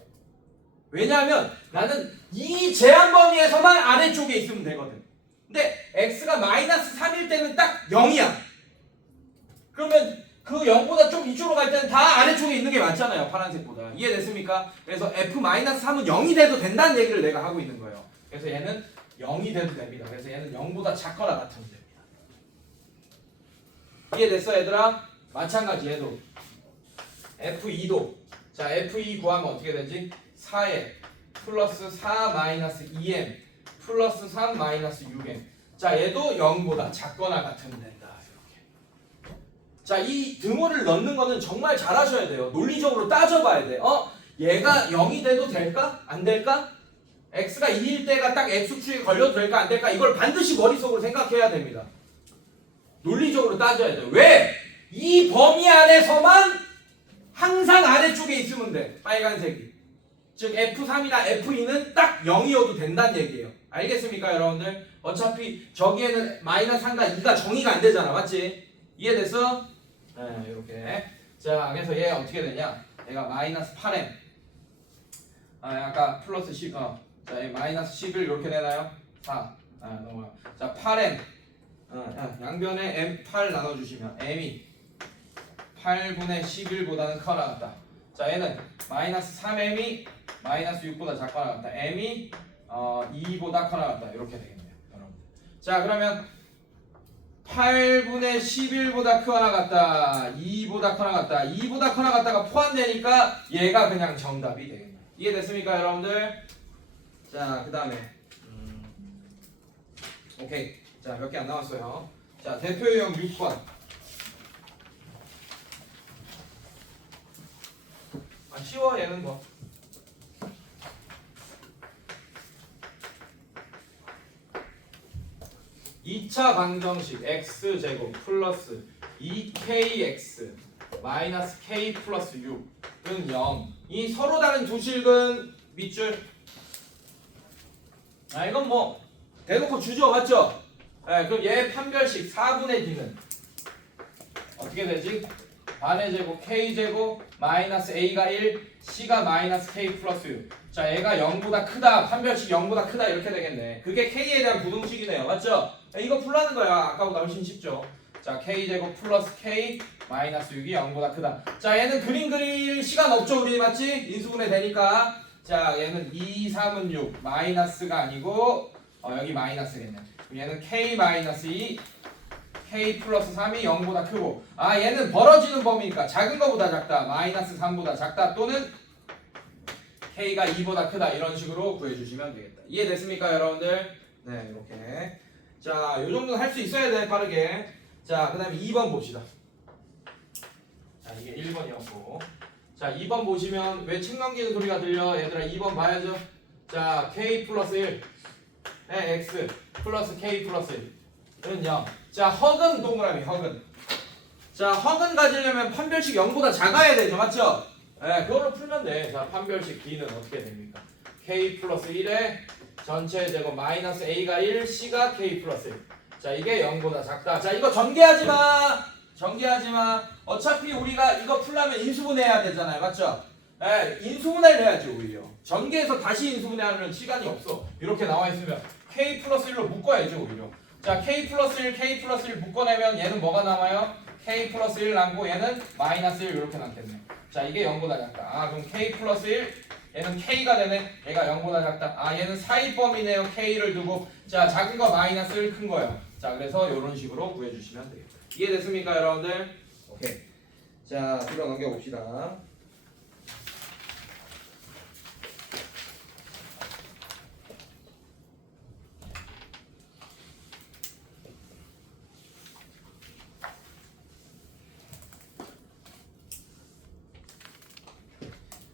왜냐하면 나는 이 제한 범위에서만 아래쪽에 있으면 되거든. 근데 x가 마이너스 3일 때는 딱 0이야. 그러면 그 0보다 좀 이쪽으로 갈 때는 다 아래쪽에 있는 게 맞잖아요. 파란색보다. 이해됐습니까? 그래서 f-3은 0이 돼도 된다는 얘기를 내가 하고 있는 거예요. 그래서 얘는 0이 돼도 됩니다. 그래서 얘는 0보다 작거나 같으면 됩니다. 이해됐어, 얘들아? 마찬가지 얘도 f2도. 자, f2 구하면 어떻게 되지? 4에 플러스 4 마이너스 2m 플러스 3 마이너스 6m. 자, 얘도 0보다 작거나 같으면 된다. 이렇게. 자, 이 등호를 넣는 거는 정말 잘하셔야 돼요. 논리적으로 따져봐야 돼. 얘가 0이 돼도 될까? 안 될까? x가 2일 때가 딱 x축에 걸려도 될까? 안 될까? 이걸 반드시 머릿속으로 생각해야 됩니다. 논리적으로 따져야 돼요. 왜? 이 범위 안에서만 항상 아래쪽에 있으면 돼. 빨간색이. 즉 F3이나 F2는 딱 0이어도 된다는 얘기예요. 알겠습니까 여러분들? 어차피 저기에는 마이너스 3과 2가 정의가 안 되잖아. 맞지? 이해됐어? 네, 이렇게. 자, 그래서 얘 어떻게 되냐? 얘가 마이너스 8m. 아까 플러스 10. 자, 얘 마이너스 11 이렇게 되나요? 4. 넘어가요. 자, 8m. 양변에 M8 나눠주시면 M이 8분의 11보다는 커나 같다. 자, 얘는 마이너스 3M이 마이너스 6보다 작거나 같다. M이 2보다 커나 같다. 이렇게 되겠네요, 여러분. 자, 그러면 8분의 11보다 크거나 같다. 2보다 커나 같다. 2보다 커나 같다가 포함되니까 얘가 그냥 정답이 되겠네요. 이해됐습니까, 여러분들? 자, 그 다음에 오케이. 자, 몇 개 안 남았어요. 자, 대표 유형 6번. 쉬워 얘는 뭐. (2차) 방정식 x제곱 플러스 2kx 마이너스 k 플러스 6은 0. 이 서로 다른 두 식은 밑줄. 이건 뭐 대놓고 주죠, 맞죠? 네, 그럼 얘 판별식 4분의 d는 어떻게 되지? 반의 제곱 k제곱 마이너스 a가 1 c가 마이너스 k 플러스 6. 자, 얘가 0보다 크다. 판별식 0보다 크다. 이렇게 되겠네. 그게 k에 대한 부등식이네요. 맞죠? 이거 풀라는 거야. 아까보다 훨씬 쉽죠. 자, k제곱 플러스 k 마이너스 6이 0보다 크다. 자, 얘는 그림 그릴 시간 없죠, 우리. 맞지? 인수분해 되니까. 자, 얘는 2, 3은 6 마이너스가 아니고 여기 마이너스겠네. 그럼 얘는 k 마이너스 2 k 플러스 3이 0보다 크고, 얘는 벌어지는 범위니까 작은 거보다 작다, 마이너스 3보다 작다, 또는 k가 2보다 크다. 이런 식으로 구해주시면 되겠다. 이해됐습니까 여러분들? 네, 이렇게. 자, 요 정도는 할 수 있어야 돼, 빠르게. 자, 그 다음에 2번 봅시다. 자, 이게 1번이었고, 자, 2번 보시면 왜 책 넘기는 소리가 들려? 얘들아, 2번 봐야죠. 자, k 플러스 1 x 플러스 k 플러스 1은 0. 자, 허근 동그라미, 허근. 자, 허근 가지려면 판별식 0보다 작아야 되죠, 맞죠? 네, 그걸로 풀면 돼. 자, 판별식 B는 어떻게 됩니까? K 플러스 1에 전체 제곱 마이너스 A가 1, C가 K 플러스 1. 자, 이게 0보다 작다. 자, 이거 전개하지 마. 전개하지 마. 어차피 우리가 이거 풀려면 인수분해해야 되잖아요, 맞죠? 네, 인수분해를 해야지 오히려. 전개해서 다시 인수분해하는 시간이 없어. 이렇게 나와 있으면 K 플러스 1로 묶어야죠, 오히려. 자, K 플러스 1, K 플러스 1 묶어내면 얘는 뭐가 남아요? K 플러스 1 남고 얘는 마이너스 1 이렇게 남겠네. 자, 이게 0보다 작다. 그럼 K 플러스 1 얘는 K가 되네. 얘가 0보다 작다. 얘는 사이범위네요. K를 두고. 자, 작은 거 마이너스 1, 큰 거요. 자, 그래서 이런 식으로 구해주시면 되겠다. 이해됐습니까 여러분들? 오케이. 자, 뒤로 넘겨봅시다.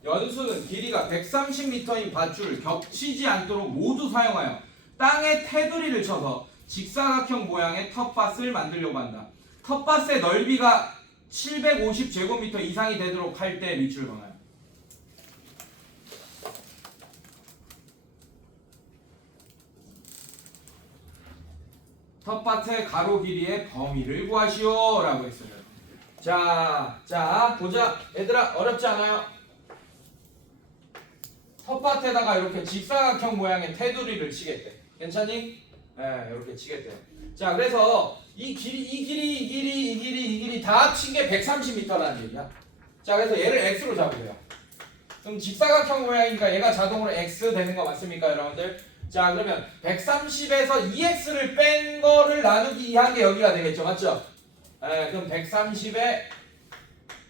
연수는 길이가 130m인 밧줄을 겹치지 않도록 모두 사용하여 땅에 테두리를 쳐서 직사각형 모양의 텃밭을 만들려고 한다. 텃밭의 넓이가 750제곱미터 이상이 되도록 할 때 밑줄 그어요. 텃밭의 가로 길이의 범위를 구하시오 라고 했어요. 자 보자. 얘들아, 어렵지 않아요? 텃밭에다가 이렇게 직사각형 모양의 테두리를 치겠대. 괜찮니? 네, 이렇게 치겠대. 자, 그래서 이 길이 다 합친 게 130m라는 얘기야. 자, 그래서 얘를 x로 잡으세요. 그럼 직사각형 모양이니까 얘가 자동으로 x 되는 거 맞습니까, 여러분들? 자, 그러면 130에서 2x를 뺀 거를 나누기 2한 게 여기가 되겠죠, 맞죠? 네, 그럼 130에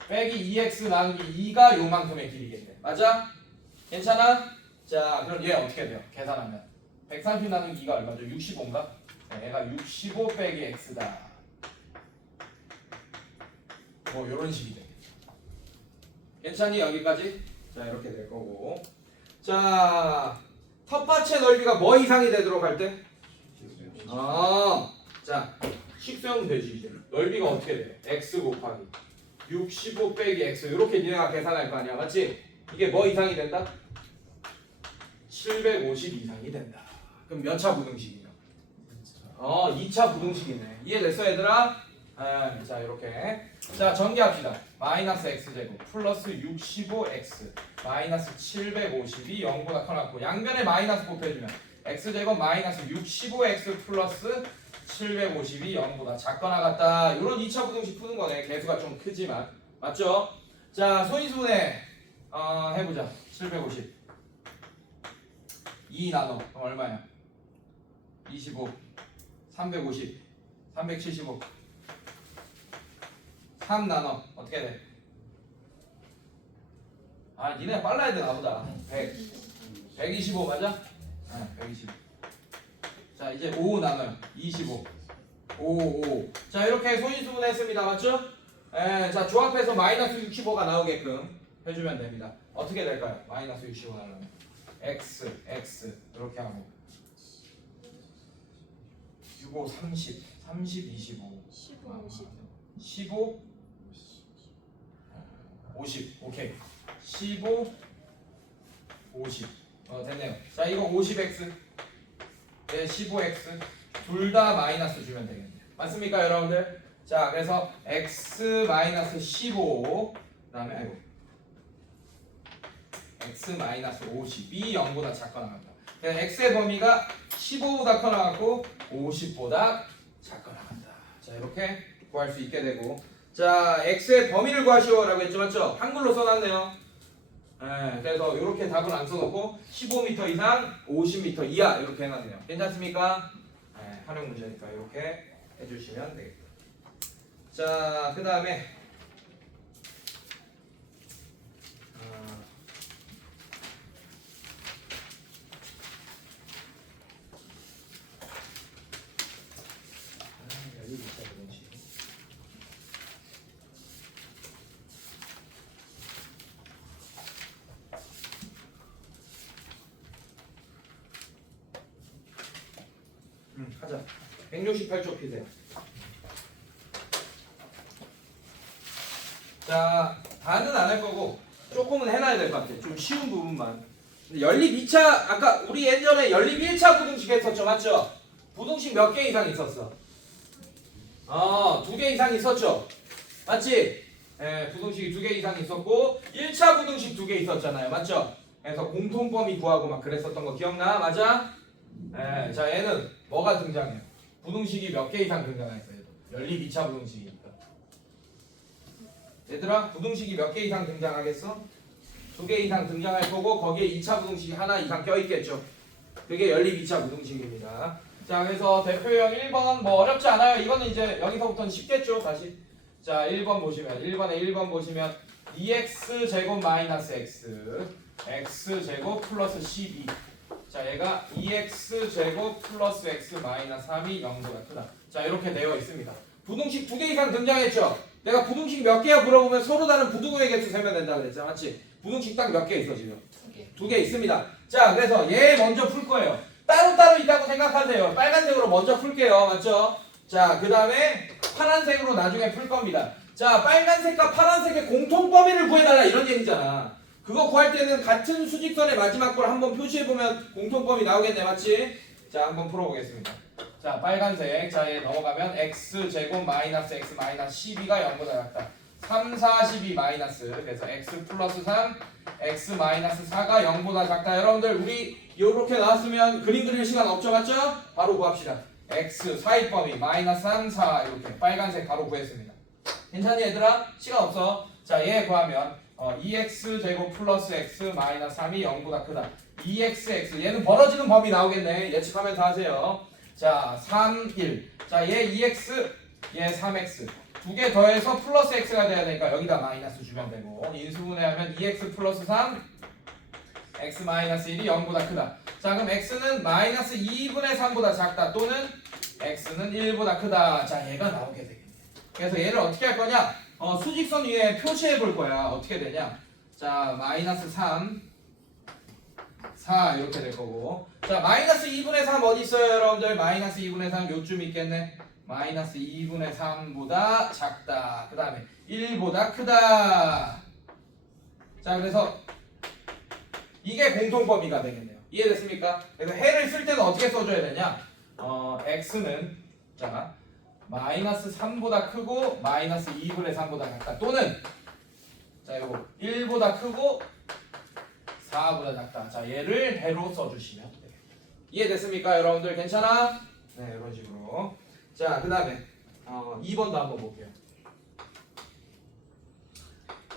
빼기 2x 나누기 2가 요만큼의 길이겠네. 맞아? 괜찮아? 자, 그럼 얘 어떻게 돼요? 계산하면 130 나누기 2가 얼마죠? 65인가? 네, 얘가 65 빼기 x다. 뭐 요런 식이 되겠죠. 괜찮니? 여기까지? 자, 이렇게 될 거고. 자, 텃밭의 넓이가 뭐 이상이 되도록 할 때? 자, 식수형 되지 이제. 넓이가 어떻게 돼? x 곱하기 65 빼기 x. 이렇게 니네가 계산할 거 아니야, 맞지? 이게 뭐 이상이 된다? 750 이상이 된다. 그럼 몇 차 부등식이냐? 2차 부등식이네. 이해됐어, 얘들아? 자, 이렇게. 자, 전개합시다. 마이너스 x제곱 플러스 65x 마이너스 752 0보다 커놨고 양변에 마이너스 곱해주면 x제곱 마이너스 65x 플러스 752 0보다 작거나 같다. 이런 2차 부등식 푸는 거네. 개수가 좀 크지만. 맞죠? 자, 소인수분해 해보자. 750 2 나눠. 그럼 얼마야? 25 350 375 3 나눠. 어떻게 돼? 니네 빨라야 돼 나보다. 100 125 맞아? 125. 자, 이제 5 나눠요. 25 5 자, 이렇게 소인수분 했습니다. 맞죠? 자, 조합해서 마이너스 65가 나오게끔 해주면 됩니다. 어떻게 될까요? 마이너스 65 나누면 x 이렇게 하고 65 30 25 15 50 오케이 15 50 됐네요. 자, 이거 50x 15x 둘 다 마이너스 주면 되겠네요. 맞습니까 여러분들? 자, 그래서 x 마이너스 15 그다음에 x 마이너스 50이 0보다 작거나 같다. 그래서 x의 범위가 15보다 커 나갔고 50보다 작거나 같다. 자, 이렇게 구할 수 있게 되고, 자, x의 범위를 구하시오라고 했죠, 맞죠? 한글로 써놨네요. 그래서 이렇게 답을 안 써놓고 15m 이상, 50m 이하 이렇게 해놨네요. 괜찮습니까? 활용 문제니까 이렇게 해주시면 되겠다. 자, 그 다음에 하자. 168쪽 피세요. 자, 다는 안 할 거고 조금은 해놔야 될 것 같아. 좀 쉬운 부분만. 연립 2차, 아까 우리 예전에 연립 1차 부등식 했었죠, 맞죠? 부등식 몇 개 이상 있었어? 2개 이상 있었죠? 맞지? 부등식이 2개 이상 있었고 1차 부등식 2개 있었잖아요, 맞죠? 그래서 공통범위 구하고 막 그랬었던 거 기억나? 맞아? 자, 얘는 뭐가 등장해요? 부등식이 몇 개 이상 등장했어요? 연립 2차 부등식이니까. 얘들아, 부등식이 몇 개 이상 등장하겠어? 2개 이상 등장할 거고 거기에 2차 부등식이 하나 이상 껴있겠죠. 그게 연립 2차 부등식입니다. 자, 그래서 대표형 1번 뭐 어렵지 않아요. 이거는 이제 여기서부터는 쉽겠죠. 다시. 자, 1번 보시면 1번 보시면 2x 제곱 마이너스 x 제곱 플러스 12. 자, 얘가 2x 제곱 플러스 x 마이너스 3이 0보다 크다. 자, 이렇게 되어 있습니다. 부등식 2개 이상 등장했죠. 내가 부등식 몇 개야 물어보면 서로 다른 부등호의 개수 세면 된다 그랬죠, 맞지? 부등식 딱 몇 개 있어 지금? 2개 있습니다. 자, 그래서 얘 먼저 풀 거예요. 따로따로 있다고 생각하세요. 빨간색으로 먼저 풀게요, 맞죠? 자, 그 다음에 파란색으로 나중에 풀 겁니다. 자, 빨간색과 파란색의 공통범위를 구해달라 이런 얘기잖아. 그거 구할 때는 같은 수직선의 마지막 걸 한번 표시해보면 공통범위 나오겠네, 맞지? 자, 한번 풀어보겠습니다. 자, 빨간색. 자, 얘 넘어가면 x제곱 마이너스 x 마이너스 12가 0보다 작다. 3, 4, 12 마이너스. 그래서 x 플러스 3, x 마이너스 4가 0보다 작다. 여러분들, 우리 이렇게 나왔으면 그림 그릴 시간 없죠, 맞죠? 바로 구합시다. x 사이범위 마이너스 3, 4 이렇게 빨간색 바로 구했습니다. 괜찮니 얘들아? 시간 없어. 자, 얘 구하면 2x 제곱 플러스 x 마이너스 3이 0보다 크다. 2xx 얘는 벌어지는 범위 나오겠네. 예측하면서 하세요. 자, 3, 1. 자, 얘 2x, 얘 3x. 두 개 더해서 플러스 x가 돼야 되니까 여기다 마이너스 주면 되고 인수분해하면 2x 플러스 3 x 마이너스 1이 0보다 크다. 자, 자 그럼 x는 마이너스 2분의 3보다 작다 또는 x는 1보다 크다. 자 얘가 나오게 되겠네. 그래서 얘를 어떻게 할 거냐? 수직선 위에 표시해 볼 거야. 어떻게 되냐? 자 마이너스 3 4 이렇게 될 거고, 자 마이너스 2분의 3 어디 있어요 여러분들? 마이너스 2분의 3 요쯤 있겠네. 마이너스 2분의 3보다 작다. 그 다음에 1보다 크다. 자 그래서 이게 공통범위가 되겠네요. 이해됐습니까? 그래서 해를 쓸 때는 어떻게 써줘야 되냐? x는 자 마이너스 3보다 크고 마이너스 2분의 3보다 작다 또는 자 이거 1보다 크고 4보다 작다. 자 얘를 해로 써주시면 되겠다. 이해됐습니까 여러분들? 괜찮아? 네 이런 식으로. 자 그 다음에 2번도 한번 볼게요.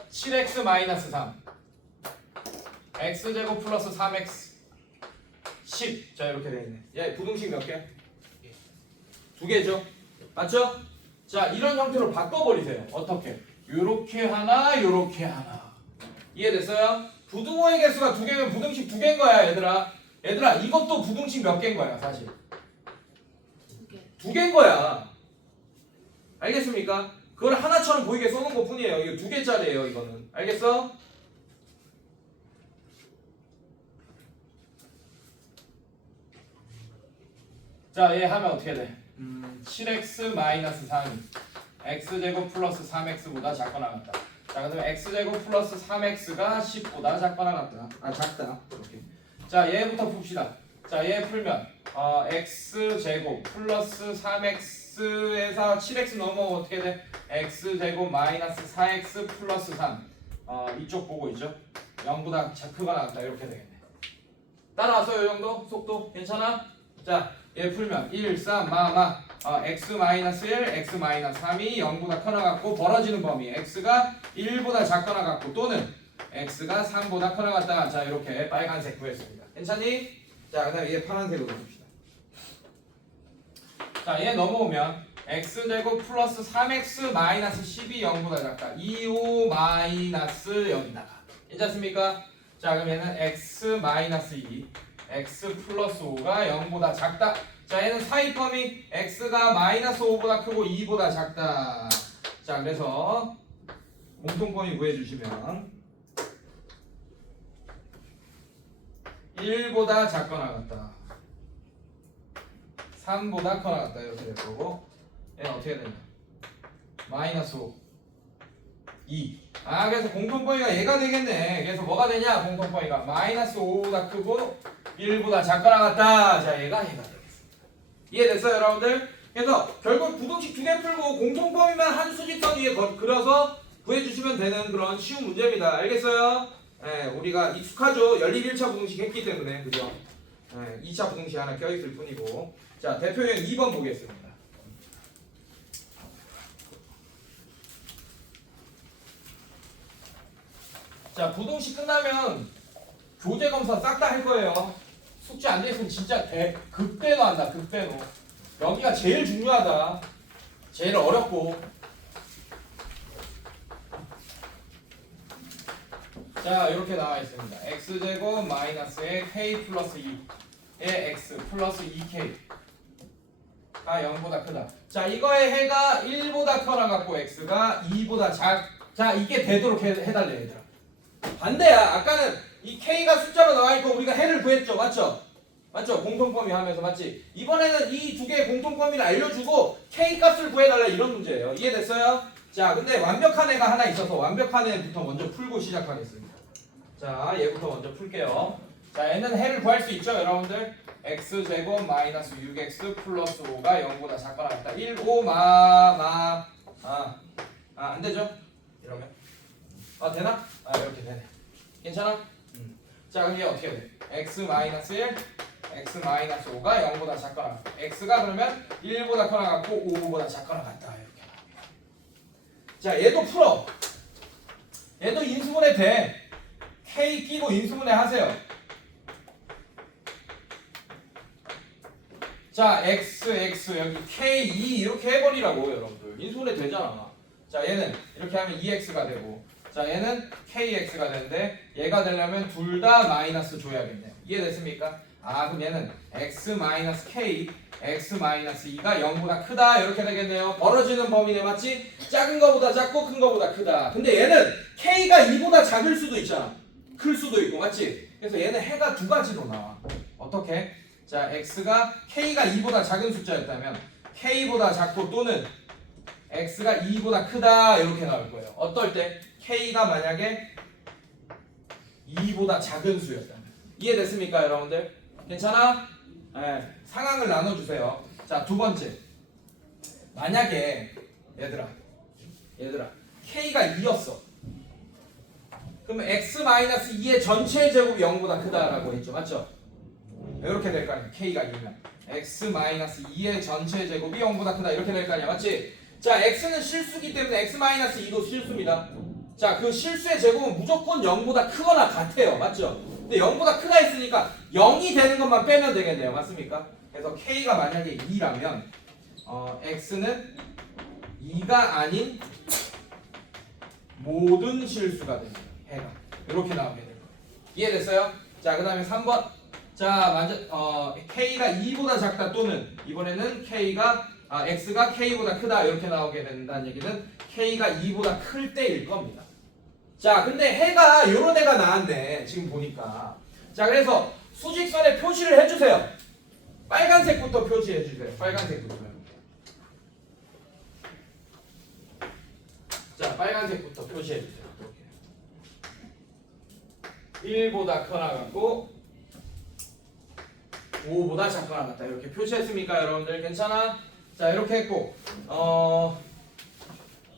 7x 마이너스 3 x제곱 플러스 3x 10. 자 이렇게 되어있네. 얘 부등식 몇 개? 두 개죠? 맞죠? 자 이런 형태로 바꿔버리세요. 어떻게? 요렇게 하나 요렇게 하나. 이해됐어요? 부등호의 개수가 두 개면 부등식 두 개인 거야 얘들아. 얘들아 이것도 부등식 몇 개인 거야 사실? 두 개인 거야. 알겠습니까? 그걸 하나처럼 보이게 써놓은 것 뿐이에요. 이거 두 개짜리예요 이거는. 알겠어? 자 얘 하면 어떻게 돼? 7x 마이너스 3이 x제곱 플러스 3x보다 작거나 같다. 자 그러면 x제곱 플러스 3x가 10보다 작거나 같다. 작다. 이렇게. 자 얘부터 풉시다. 자 얘 풀면 x제곱 플러스 3x에서 7x 넘어오면 어떻게 돼? x제곱 마이너스 4x 플러스 3 이쪽 보고 있죠? 0보다 크거나 같다. 이렇게 되겠네. 따라왔어요 이 정도? 속도? 괜찮아? 자 얘 풀면 1, 3, x 마이너스 1, x 마이너스 3이 0보다 커나 같고 벌어지는 범위 x가 1보다 작거나 같고 또는 x가 3보다 커나 같다. 자 이렇게 빨간색 구했습니다. 괜찮니? 자 그 다음에 얘 파란색으로 봅시다. 자 얘 넘어오면 x제곱 플러스 3x 마이너스 10이 0보다 작다. 25 마이너스 0이다. 괜찮습니까? 자 그럼 얘는 x 마이너스 2 x 플러스 5가 0보다 작다. 자 얘는 사이 범위 x가 마이너스 5보다 크고 2보다 작다. 자 그래서 공통범위 구해주시면 1보다 작거나 같다 3보다 커나 같다 이렇게 될 거고, 얘는 어떻게 되냐? 마이너스 5 2. 그래서 공통범위가 얘가 되겠네. 그래서 뭐가 되냐? 공통범위가 마이너스 5보다 크고 1보다 작거나 같다. 자 얘가 되겠습니다. 이해됐어요 여러분들? 그래서 결국 부등식 두 개 풀고 공통범위만 한 수직선 위에 그려서 구해주시면 되는 그런 쉬운 문제입니다. 알겠어요? 네, 우리가 익숙하죠? 연립 1차 부등식 했기 때문에. 그죠? 네, 2차 부등식 하나 껴있을 뿐이고. 자 대표형 2번 보겠습니다. 자 부등식 끝나면 교재 검사 싹 다 할 거예요. 숙제 안 돼 있으면 진짜 극대노 한다. 극대노. 여기가 제일 중요하다. 제일 어렵고. 자 이렇게 나와 있습니다. x제곱 마이너스의 k 플러스 2의 x 플러스 2k 가 0보다 크다. 자 이거의 해가 1보다 커나 갖고 x가 2보다 자 이게 되도록 해달래 얘들아. 반대야. 아까는 이 k가 숫자로 나와 있고 우리가 해를 구했죠. 맞죠? 맞죠? 공통범위 하면서 맞지? 이번에는 이 두 개의 공통범위를 알려주고 k 값을 구해달라 이런 문제예요. 이해됐어요? 자 근데 완벽한 애가 하나 있어서 완벽한 애부터 먼저 풀고 시작하겠습니다. 자 얘부터 먼저 풀게요. 자 얘는 해를 구할 수 있죠 여러분들? x제곱 마이너스 6x 플러스 5가 0보다 작거나 같다. 1, 5, 안 되죠? 이러면 되나? 이렇게 되네. 괜찮아? 자 그럼 얘 어떻게 돼? x 마이너스 1, x 마이너스 5가 0보다 작거나 같다. x가 그러면 1보다 커나 같고 5보다 작거나 같다. 이렇게 나옵니다. 자 얘도 풀어. 얘도 인수분해 돼. k 끼고 인수분해 하세요. 자 x 여기 k2 이렇게 해버리라고 여러분들. 인수분해 되잖아. 자 얘는 이렇게 하면 2x가 되고, 자 얘는 kx가 되는데 얘가 되려면 둘 다 마이너스 줘야겠네요. 이해됐습니까? 그럼 얘는 x-k x-2가 0보다 크다 이렇게 되겠네요. 벌어지는 범위네 맞지? 작은 거보다 작고 큰 거보다 크다. 근데 얘는 k가 2보다 작을 수도 있잖아. 클 수도 있고 맞지? 그래서 얘는 해가 두 가지로 나와. 어떻게? 자 x가 k가 2보다 작은 숫자였다면 k보다 작고 또는 x가 2보다 크다 이렇게 나올 거예요. 어떨 때? k가 만약에 2보다 작은 수였다면. 이해됐습니까 여러분들? 괜찮아? 네, 상황을 나눠주세요. 자, 두 번째. 만약에 얘들아 K가 2였어. 그러면 X-2의 전체 제곱이 0보다 크다라고 했죠. 맞죠? 이렇게 될 거 아니야. K가 2면 X-2의 전체 제곱이 0보다 크다 이렇게 될 거 아니야. 맞지? 자, X는 실수기 때문에 X-2도 실수입니다. 자, 그 실수의 제곱은 무조건 0보다 크거나 같아요. 맞죠? 근데 0보다 크다 했으니까 0이 되는 것만 빼면 되겠네요. 맞습니까? 그래서 K가 만약에 2라면 X는 2가 아닌 모든 실수가 됩니다. 해가 이렇게 나오게 됩니다. 이해됐어요? 자, 그 다음에 3번. 자, K가 2보다 작다 또는 이번에는 X가 K보다 크다 이렇게 나오게 된다는 얘기는 K가 2보다 클 때일 겁니다. 자, 근데 해가 요런 애가 나왔네. 지금 보니까. 자, 그래서 수직선에 표시를 해주세요. 빨간색부터 표시해주세요. 빨간색부터. 자, 빨간색부터 표시해주세요. 이렇게. 1보다 커나 같고 5보다 작거나 같다. 이렇게 표시했습니까, 여러분들? 괜찮아? 자, 이렇게 했고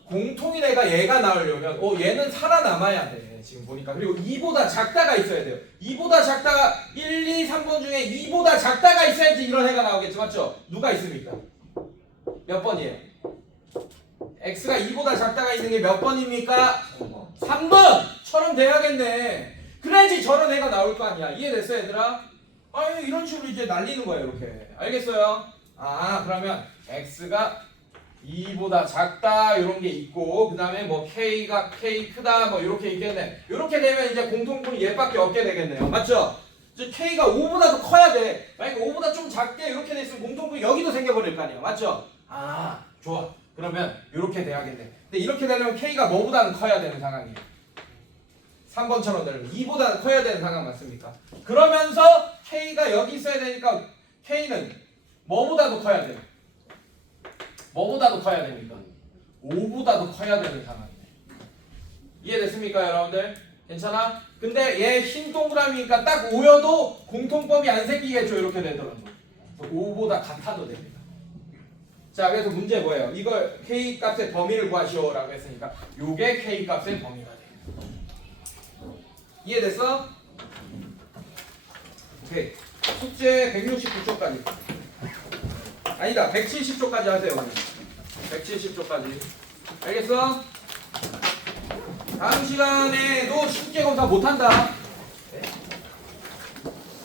공통인 애가 얘가 나오려면 얘는 살아남아야 돼. 지금 보니까. 그리고 2보다 작다가 있어야 돼요. 2보다 작다가 1, 2, 3번 중에 2보다 작다가 있어야지 이런 애가 나오겠죠. 맞죠? 누가 있습니까? 몇 번이에요? X가 2보다 작다가 있는 게 몇 번입니까? 3번처럼 돼야겠네. 그래야지 저런 애가 나올 거 아니야. 이해됐어요, 얘들아? 이런 식으로 이제 날리는 거예요, 이렇게. 알겠어요? 그러면 X가 2보다 작다 이런 게 있고 그 다음에 뭐 K가 K 크다 뭐 이렇게 있겠네. 이렇게 되면 이제 공통분이 얘밖에 없게 되겠네요. 맞죠? 이제 K가 5보다 더 커야 돼. 만약에 5보다 좀 작게 이렇게 돼 있으면 공통분이 여기도 생겨버릴 거 아니에요. 맞죠? 좋아. 그러면 이렇게 돼야겠네. 근데 이렇게 되려면 K가 뭐보다는 커야 되는 상황이에요. 3번처럼 되려면 2보다 커야 되는 상황 맞습니까? 그러면서 K가 여기 있어야 되니까 K는 뭐보다도 커야 돼요. 뭐보다도 커야 됩니까? 5보다도 커야 되는 상황이네. 이해됐습니까, 여러분들? 괜찮아? 근데 얘 흰 동그라미니까 딱 5여도 공통범위 안 생기겠죠. 이렇게 되더라도 5보다 같아도 됩니다. 자, 그래서 문제 뭐예요? 이걸 K 값의 범위를 구하시오라고 했으니까 요게 K 값의 범위가 돼요. 이해됐어? 오케이. 숙제 169초까지. 아니다, 170초까지 하세요. 170초까지. 알겠어? 다음 시간에도 숙제 검사 못한다.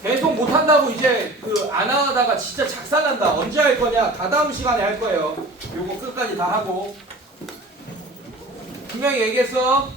계속 못한다고 이제 안 하다가 진짜 작살난다. 언제 할 거냐? 다다음 시간에 할 거예요. 요거 끝까지 다 하고. 분명히 얘기했어.